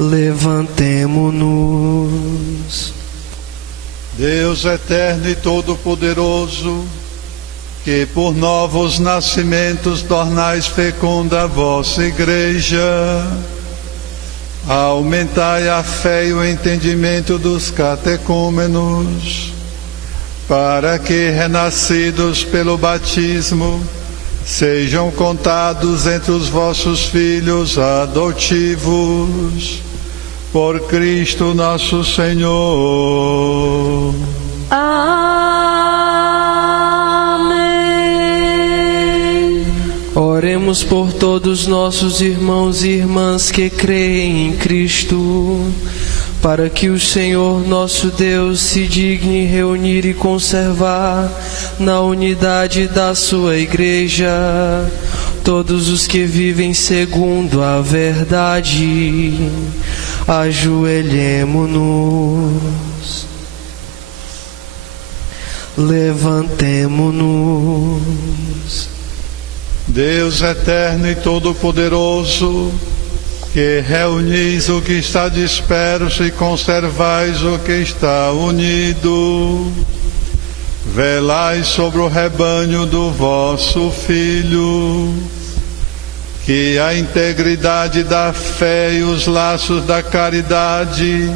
Levantemo-nos. Deus eterno e todo-poderoso, que por novos nascimentos tornais fecunda a vossa Igreja, aumentai a fé e o entendimento dos catecúmenos, para que, renascidos pelo batismo, sejam contados entre os vossos filhos adotivos, por Cristo nosso Senhor. Amém. Oremos por todos nossos irmãos e irmãs que creem em Cristo, para que o Senhor nosso Deus se digne reunir e conservar na unidade da sua Igreja todos os que vivem segundo a verdade. Ajoelhemo-nos. Levantemo-nos. Deus eterno e todo-poderoso, que reunis o que está disperso e conservais o que está unido, velai sobre o rebanho do vosso Filho, que a integridade da fé e os laços da caridade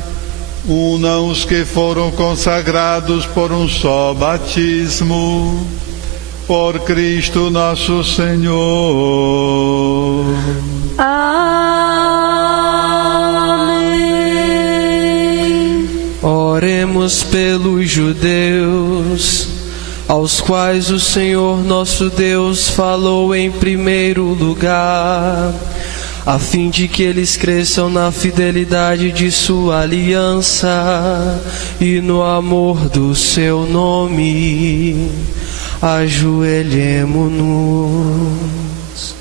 unam os que foram consagrados por um só batismo, por Cristo nosso Senhor. Amém. Oremos pelos judeus, aos quais o Senhor nosso Deus falou em primeiro lugar, a fim de que eles cresçam na fidelidade de sua aliança e no amor do seu nome. Ajoelhemo-nos.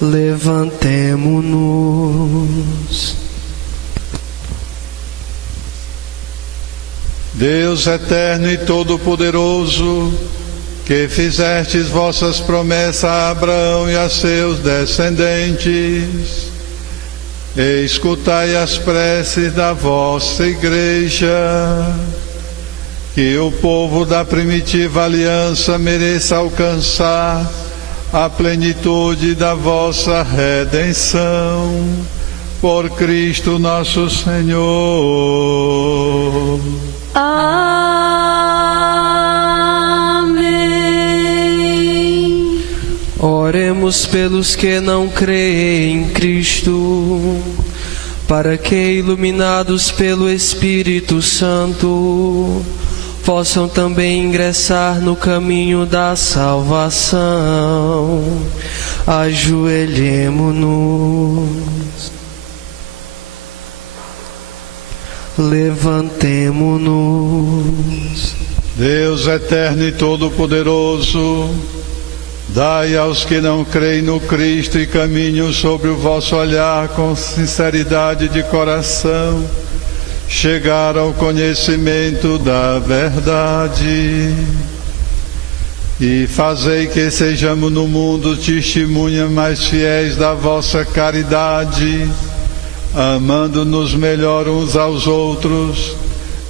Levantemo-nos. Deus eterno e todo-poderoso, que fizestes vossas promessas a Abraão e a seus descendentes, escutai as preces da vossa Igreja, que o povo da primitiva aliança mereça alcançar a plenitude da vossa redenção, por Cristo nosso Senhor. Amém. Oremos pelos que não creem em Cristo, para que, iluminados pelo Espírito Santo, possam também ingressar no caminho da salvação. Ajoelhemo-nos. Levantemo-nos. Deus eterno e todo-poderoso, dai aos que não creem no Cristo e caminham sobre o vosso olhar com sinceridade de coração, chegar ao conhecimento da verdade, e fazei que sejamos no mundo testemunhas mais fiéis da vossa caridade, amando-nos melhor uns aos outros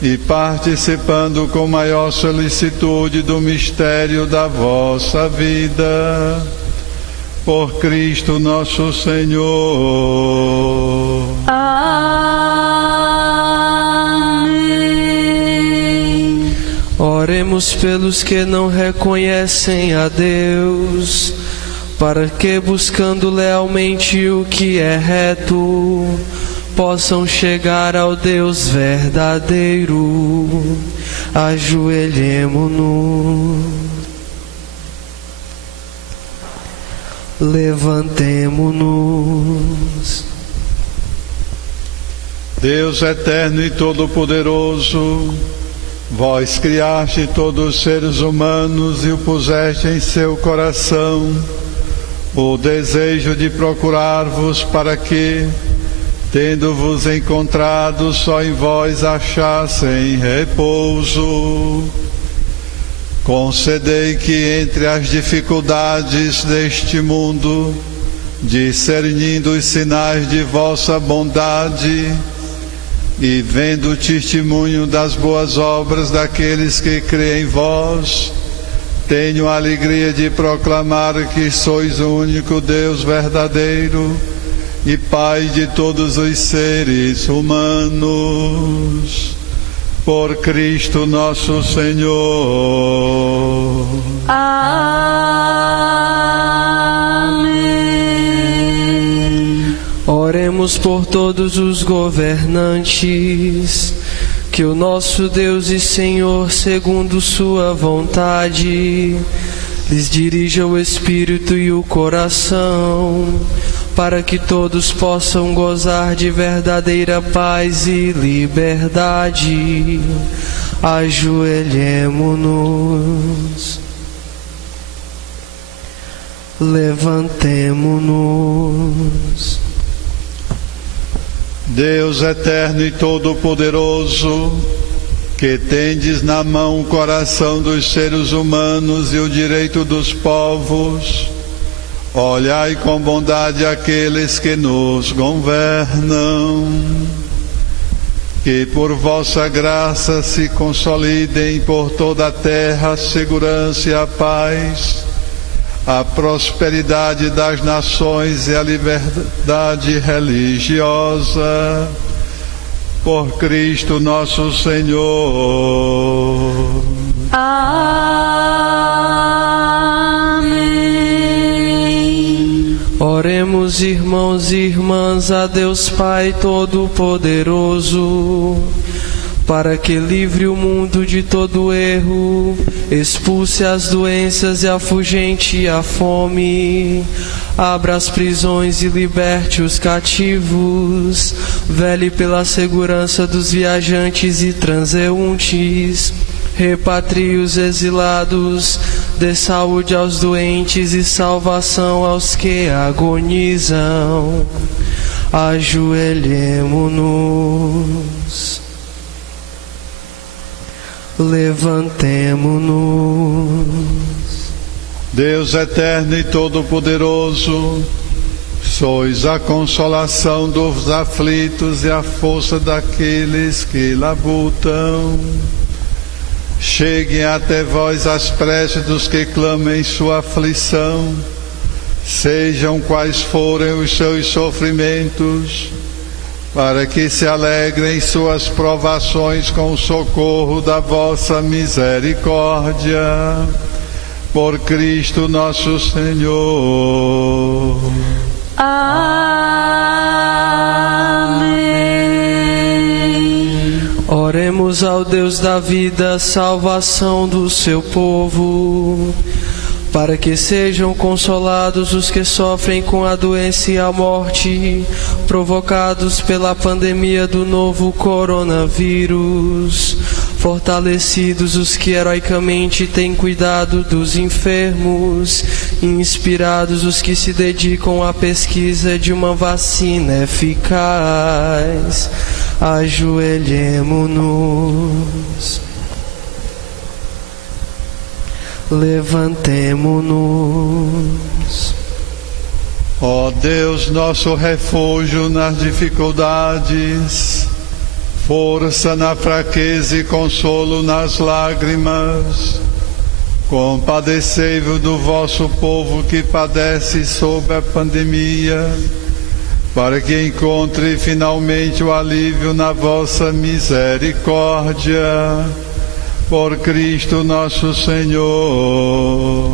e participando com maior solicitude do mistério da vossa vida, por Cristo nosso Senhor. Amém. Oremos pelos que não reconhecem a Deus, para que, buscando lealmente o que é reto, possam chegar ao Deus verdadeiro. Ajoelhemo-nos. Levantemo-nos. Deus eterno e todo-poderoso, vós criaste todos os seres humanos e o puseste em seu coração o desejo de procurar-vos para que, tendo-vos encontrado, só em vós achassem repouso. Concedei que entre as dificuldades deste mundo, discernindo os sinais de vossa bondade e vendo o testemunho das boas obras daqueles que creem em vós, tenho a alegria de proclamar que sois o único Deus verdadeiro e Pai de todos os seres humanos. Por Cristo nosso Senhor. Amém. Oremos por todos os governantes, que o nosso Deus e Senhor, segundo sua vontade, lhes dirija o espírito e o coração, para que todos possam gozar de verdadeira paz e liberdade. Ajoelhemo-nos. Levantemo-nos. Deus eterno e todo-poderoso, que tendes na mão o coração dos seres humanos e o direito dos povos, olhai com bondade aqueles que nos governam, que por vossa graça se consolidem por toda a terra a segurança e a paz, a prosperidade das nações e a liberdade religiosa. Por Cristo nosso Senhor. Amém. Oremos, irmãos e irmãs, a Deus Pai Todo-Poderoso, para que livre o mundo de todo erro, expulse as doenças e afugente a fome, abra as prisões e liberte os cativos, vele pela segurança dos viajantes e transeuntes, repatrie os exilados, dê saúde aos doentes e salvação aos que agonizam. Ajoelhemo-nos. Levantemo-nos. Deus eterno e todo-poderoso, sois a consolação dos aflitos e a força daqueles que labutam. Cheguem até vós as preces dos que clamam em sua aflição, sejam quais forem os seus sofrimentos, para que se alegrem suas provações com o socorro da vossa misericórdia. Por Cristo nosso Senhor. Amém. Oremos ao Deus da vida, salvação do seu povo, para que sejam consolados os que sofrem com a doença e a morte, provocados pela pandemia do novo coronavírus, fortalecidos os que heroicamente têm cuidado dos enfermos, e inspirados os que se dedicam à pesquisa de uma vacina eficaz. Ajoelhemo-nos. Levantemo-nos. Ó Deus, nosso refúgio nas dificuldades, força na fraqueza e consolo nas lágrimas, compadecei-vos do vosso povo que padece sob a pandemia, para que encontre finalmente o alívio na vossa misericórdia. Por Cristo nosso Senhor.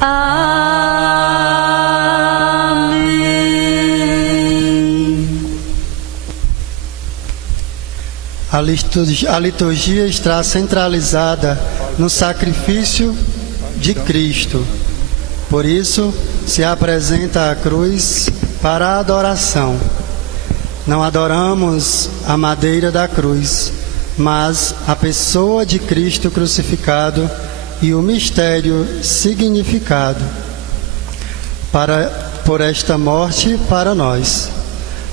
Amém. A liturgia está centralizada no sacrifício de Cristo. Por isso, se apresenta à cruz para a adoração. Não adoramos a madeira da cruz, mas a pessoa de Cristo crucificado e o mistério significado por esta morte para nós.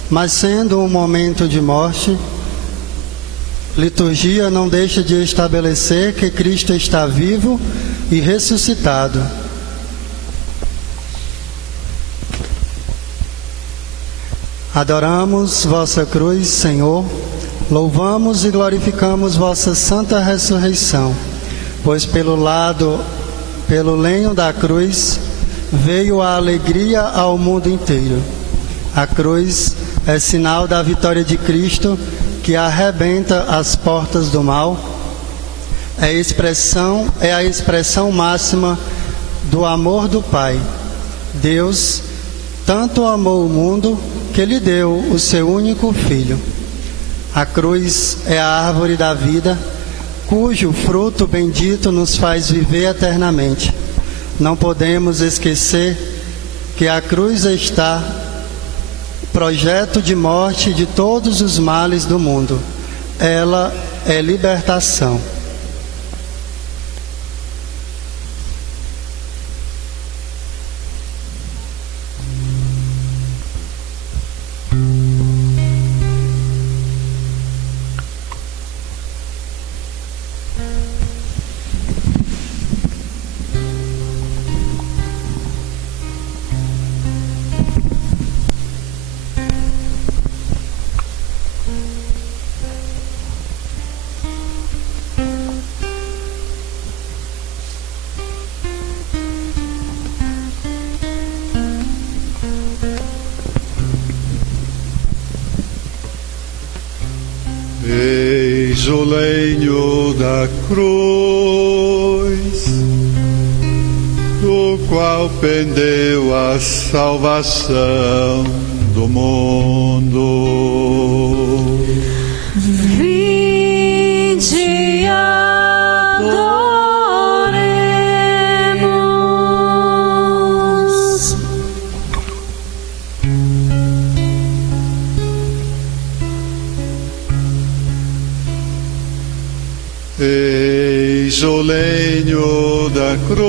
Mas sendo um momento de morte, liturgia não deixa de estabelecer que Cristo está vivo e ressuscitado. Adoramos vossa cruz, Senhor, louvamos e glorificamos vossa santa ressurreição, pois pelo lenho da cruz veio a alegria ao mundo inteiro. A cruz é sinal da vitória de Cristo que arrebenta as portas do mal. É a expressão máxima do amor do Pai. Deus tanto amou o mundo que lhe deu o seu único Filho. A cruz é a árvore da vida, cujo fruto bendito nos faz viver eternamente. Não podemos esquecer que a cruz está projeto de morte de todos os males do mundo. Ela é libertação. Eis o lenho da cruz, do qual pendeu a salvação do mundo. Vinde, adoremos. Eis o lenho da cruz,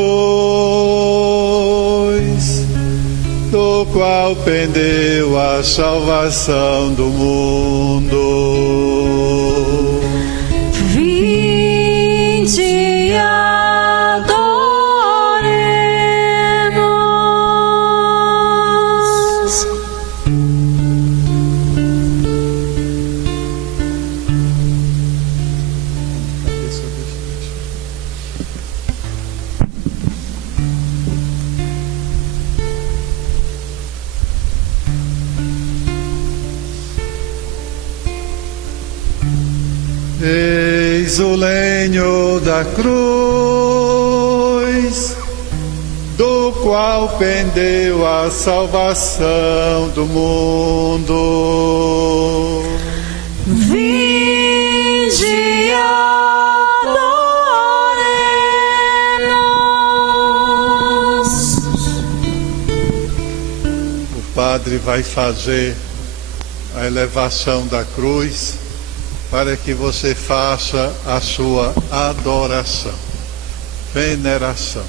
do qual pendeu a salvação do mundo. Vinde, adoremos. Eis o lenho da cruz, do qual pendeu a salvação do mundo. Vinde, adoremos. O padre vai fazer a elevação da cruz para que você faça a sua adoração, veneração.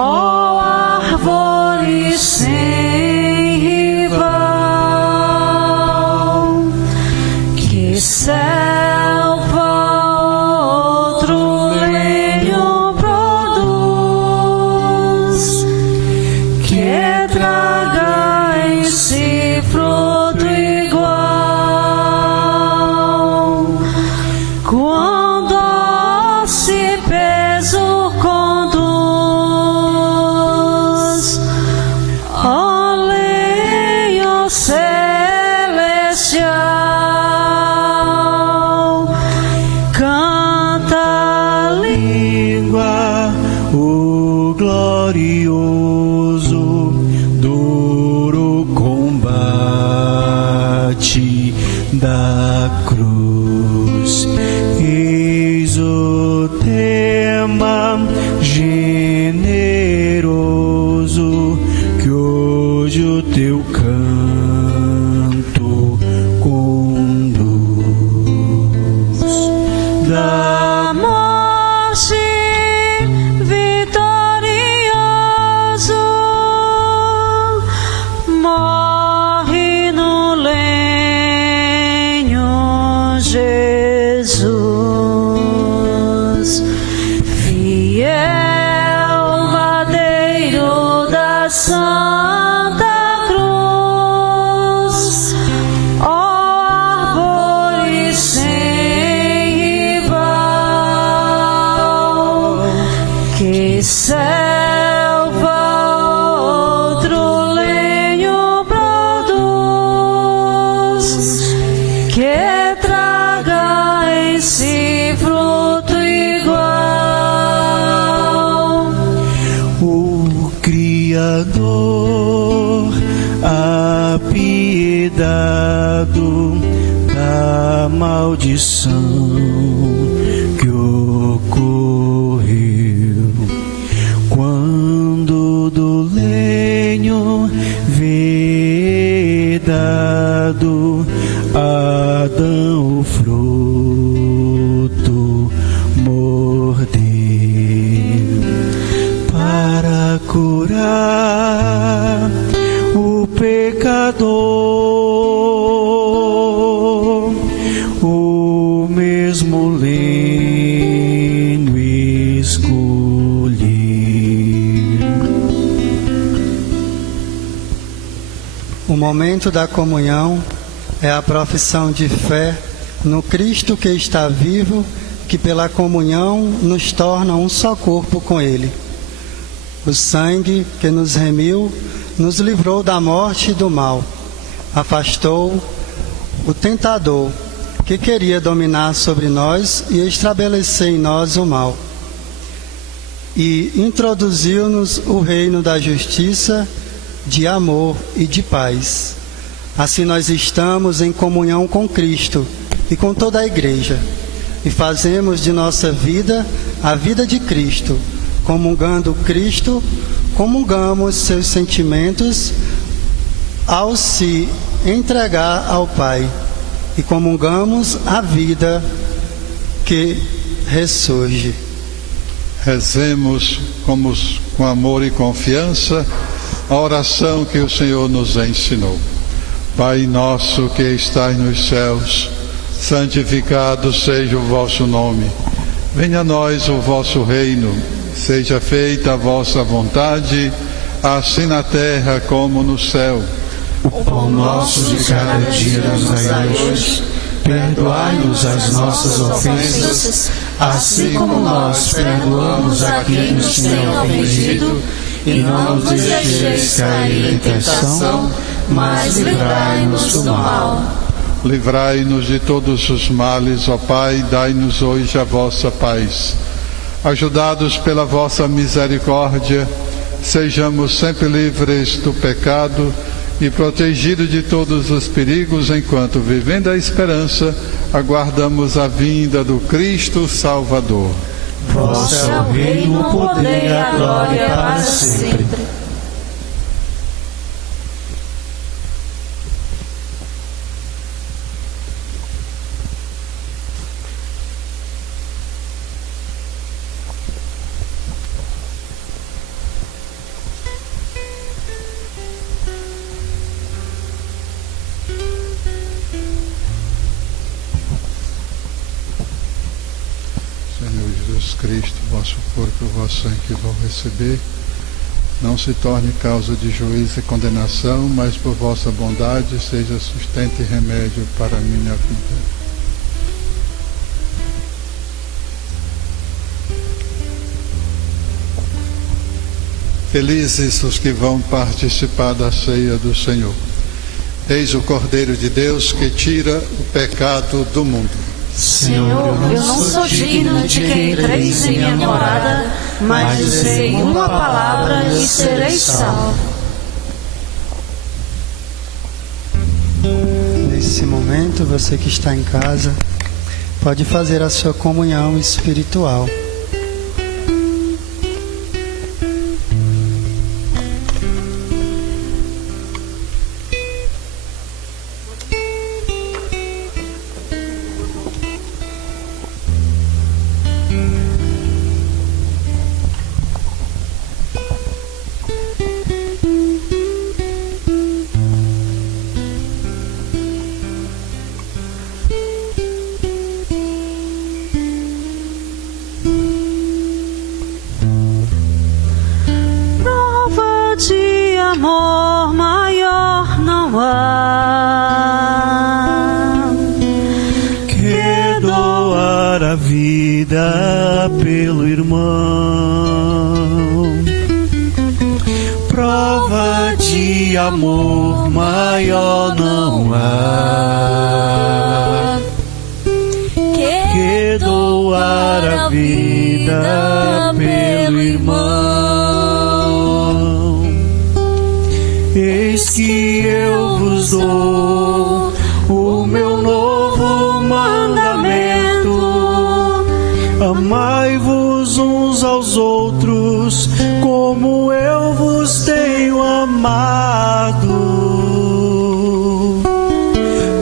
Ó árvore sem rival, que selva outro lenho produz, que traga em si fruto igual. Quando se peso conduz, ó lenho celestial, canta a língua, o glorioso, duro combate da cruz. Eis o tema generoso que hoje o teu canto conduz. Da morte vitorioso, morre no lenho Jesus, fiel madeiro da Santa Cruz, ó árvore sem rival, que selva outro lenho produz, que traga em si fruto igual. O Criador, apiedado da maldição que ocorreu quando do lenho vedado Adão o fruto mordeu para curar o pecador. O mesmo lenho escolhi. O momento da comunhão é a profissão de fé no Cristo que está vivo, que pela comunhão nos torna um só corpo com Ele. O sangue que nos remiu nos livrou da morte e do mal, afastou o tentador que queria dominar sobre nós e estabelecer em nós o mal, e introduziu-nos o reino da justiça, de amor e de paz. Assim nós estamos em comunhão com Cristo e com toda a Igreja, e fazemos de nossa vida a vida de Cristo. Comungando Cristo, comungamos seus sentimentos ao se entregar ao Pai, e comungamos a vida que ressurge. Rezemos com amor e confiança a oração que o Senhor nos ensinou. Pai nosso que estais nos céus, santificado seja o vosso nome. Venha a nós o vosso reino. Seja feita a vossa vontade, assim na terra como no céu. O pão nosso de cada dia nos dai hoje. Perdoai-nos as nossas ofensas, assim como nós perdoamos a quem nos tem ofendido. E não nos deixeis cair em tentação, mas livrai-nos do mal. Livrai-nos de todos os males, ó Pai, dai-nos hoje a vossa paz. Ajudados pela vossa misericórdia, sejamos sempre livres do pecado e protegidos de todos os perigos, enquanto, vivendo a esperança, aguardamos a vinda do Cristo Salvador. Vosso é o reino, o poder e a glória para sempre. Cristo, vosso corpo e o vosso sangue que vão receber, não se torne causa de juízo e condenação, mas por vossa bondade seja sustento e remédio para a minha vida. Felizes os que vão participar da ceia do Senhor. Eis o Cordeiro de Deus que tira o pecado do mundo. Senhor, eu não sou digno de que entreis em minha morada, mas dizei uma palavra e serei salvo. Nesse momento, você que está em casa, pode fazer a sua comunhão espiritual. Amor maior não há que doar a vida pelo irmão. Prova de amor maior não há que doar a vida pelo irmão. Eis que eu vos dou o meu novo mandamento: amai-vos uns aos outros como eu vos tenho amado.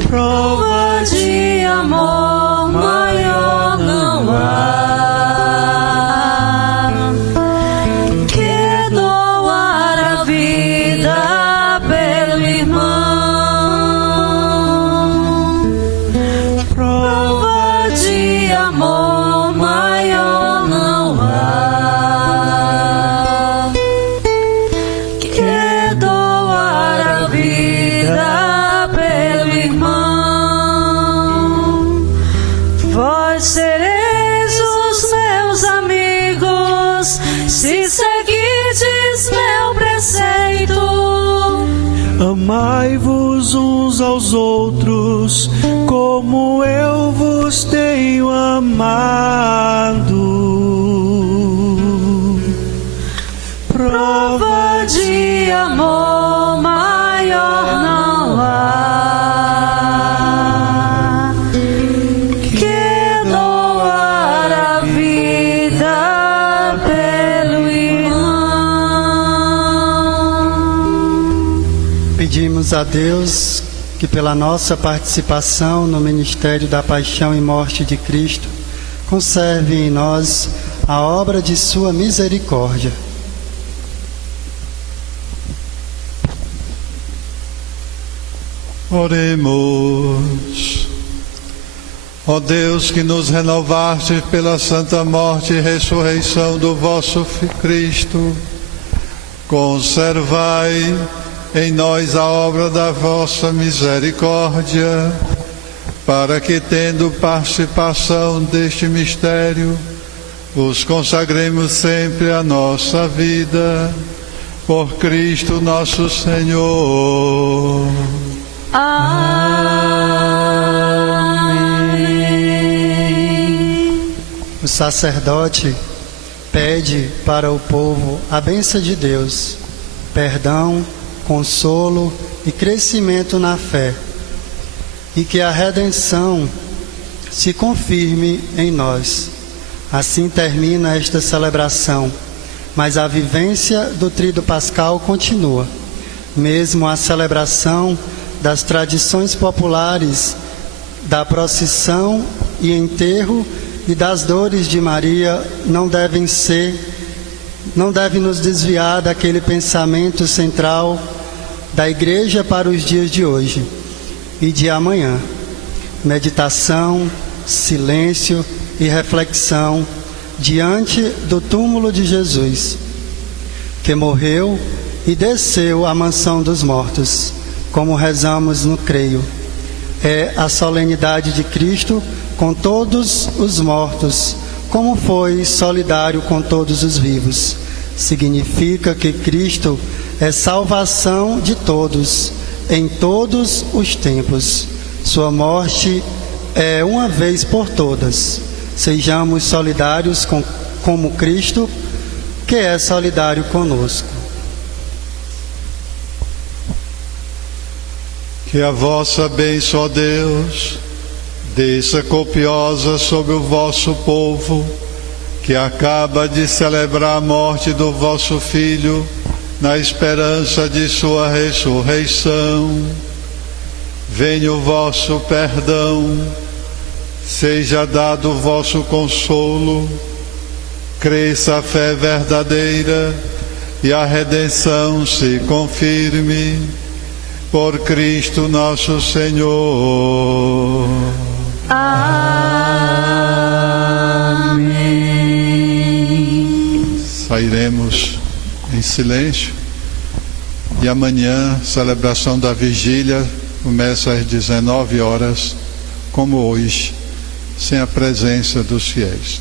Prova de amor maior não há que doar a vida pelo irmão. Prova de amor maior não há que doar a vida pelo irmão. Vós sereis os meus amigos se seguirdes meu preceito. Amai-vos uns aos outros como eu vos tenho amado. Prova de amor maior não há que doar a vida pelo irmão. Pedimos a Deus que, pela nossa participação no ministério da paixão e morte de Cristo, conserve em nós a obra de sua misericórdia. Oremos. Ó Deus, que nos renovaste pela santa morte e ressurreição do vosso Cristo, conservai em nós a obra da vossa misericórdia, para que, tendo participação deste mistério, vos consagremos sempre a nossa vida, por Cristo nosso Senhor. Amém. O sacerdote pede para o povo a bênção de Deus, perdão, consolo e crescimento na fé, e que a redenção se confirme em nós. Assim termina esta celebração, mas a vivência do Tríduo Pascal continua. Mesmo a celebração das tradições populares da procissão e enterro e das dores de Maria não deve nos desviar daquele pensamento central da Igreja para os dias de hoje e de amanhã. Meditação, silêncio e reflexão diante do túmulo de Jesus, que morreu e desceu à mansão dos mortos, como rezamos no creio. É a solenidade de Cristo com todos os mortos, como foi solidário com todos os vivos. Significa que Cristo é salvação de todos, em todos os tempos. Sua morte é uma vez por todas. Sejamos solidários como Cristo, que é solidário conosco. Que a vossa bênção, ó Deus, desça copiosa sobre o vosso povo, que acaba de celebrar a morte do vosso Filho, na esperança de sua ressurreição. Venha o vosso perdão, seja dado o vosso consolo, cresça a fé verdadeira e a redenção se confirme. Por Cristo nosso Senhor. Amém. Sairemos em silêncio e amanhã, celebração da vigília, começa às 19 horas, como hoje, sem a presença dos fiéis.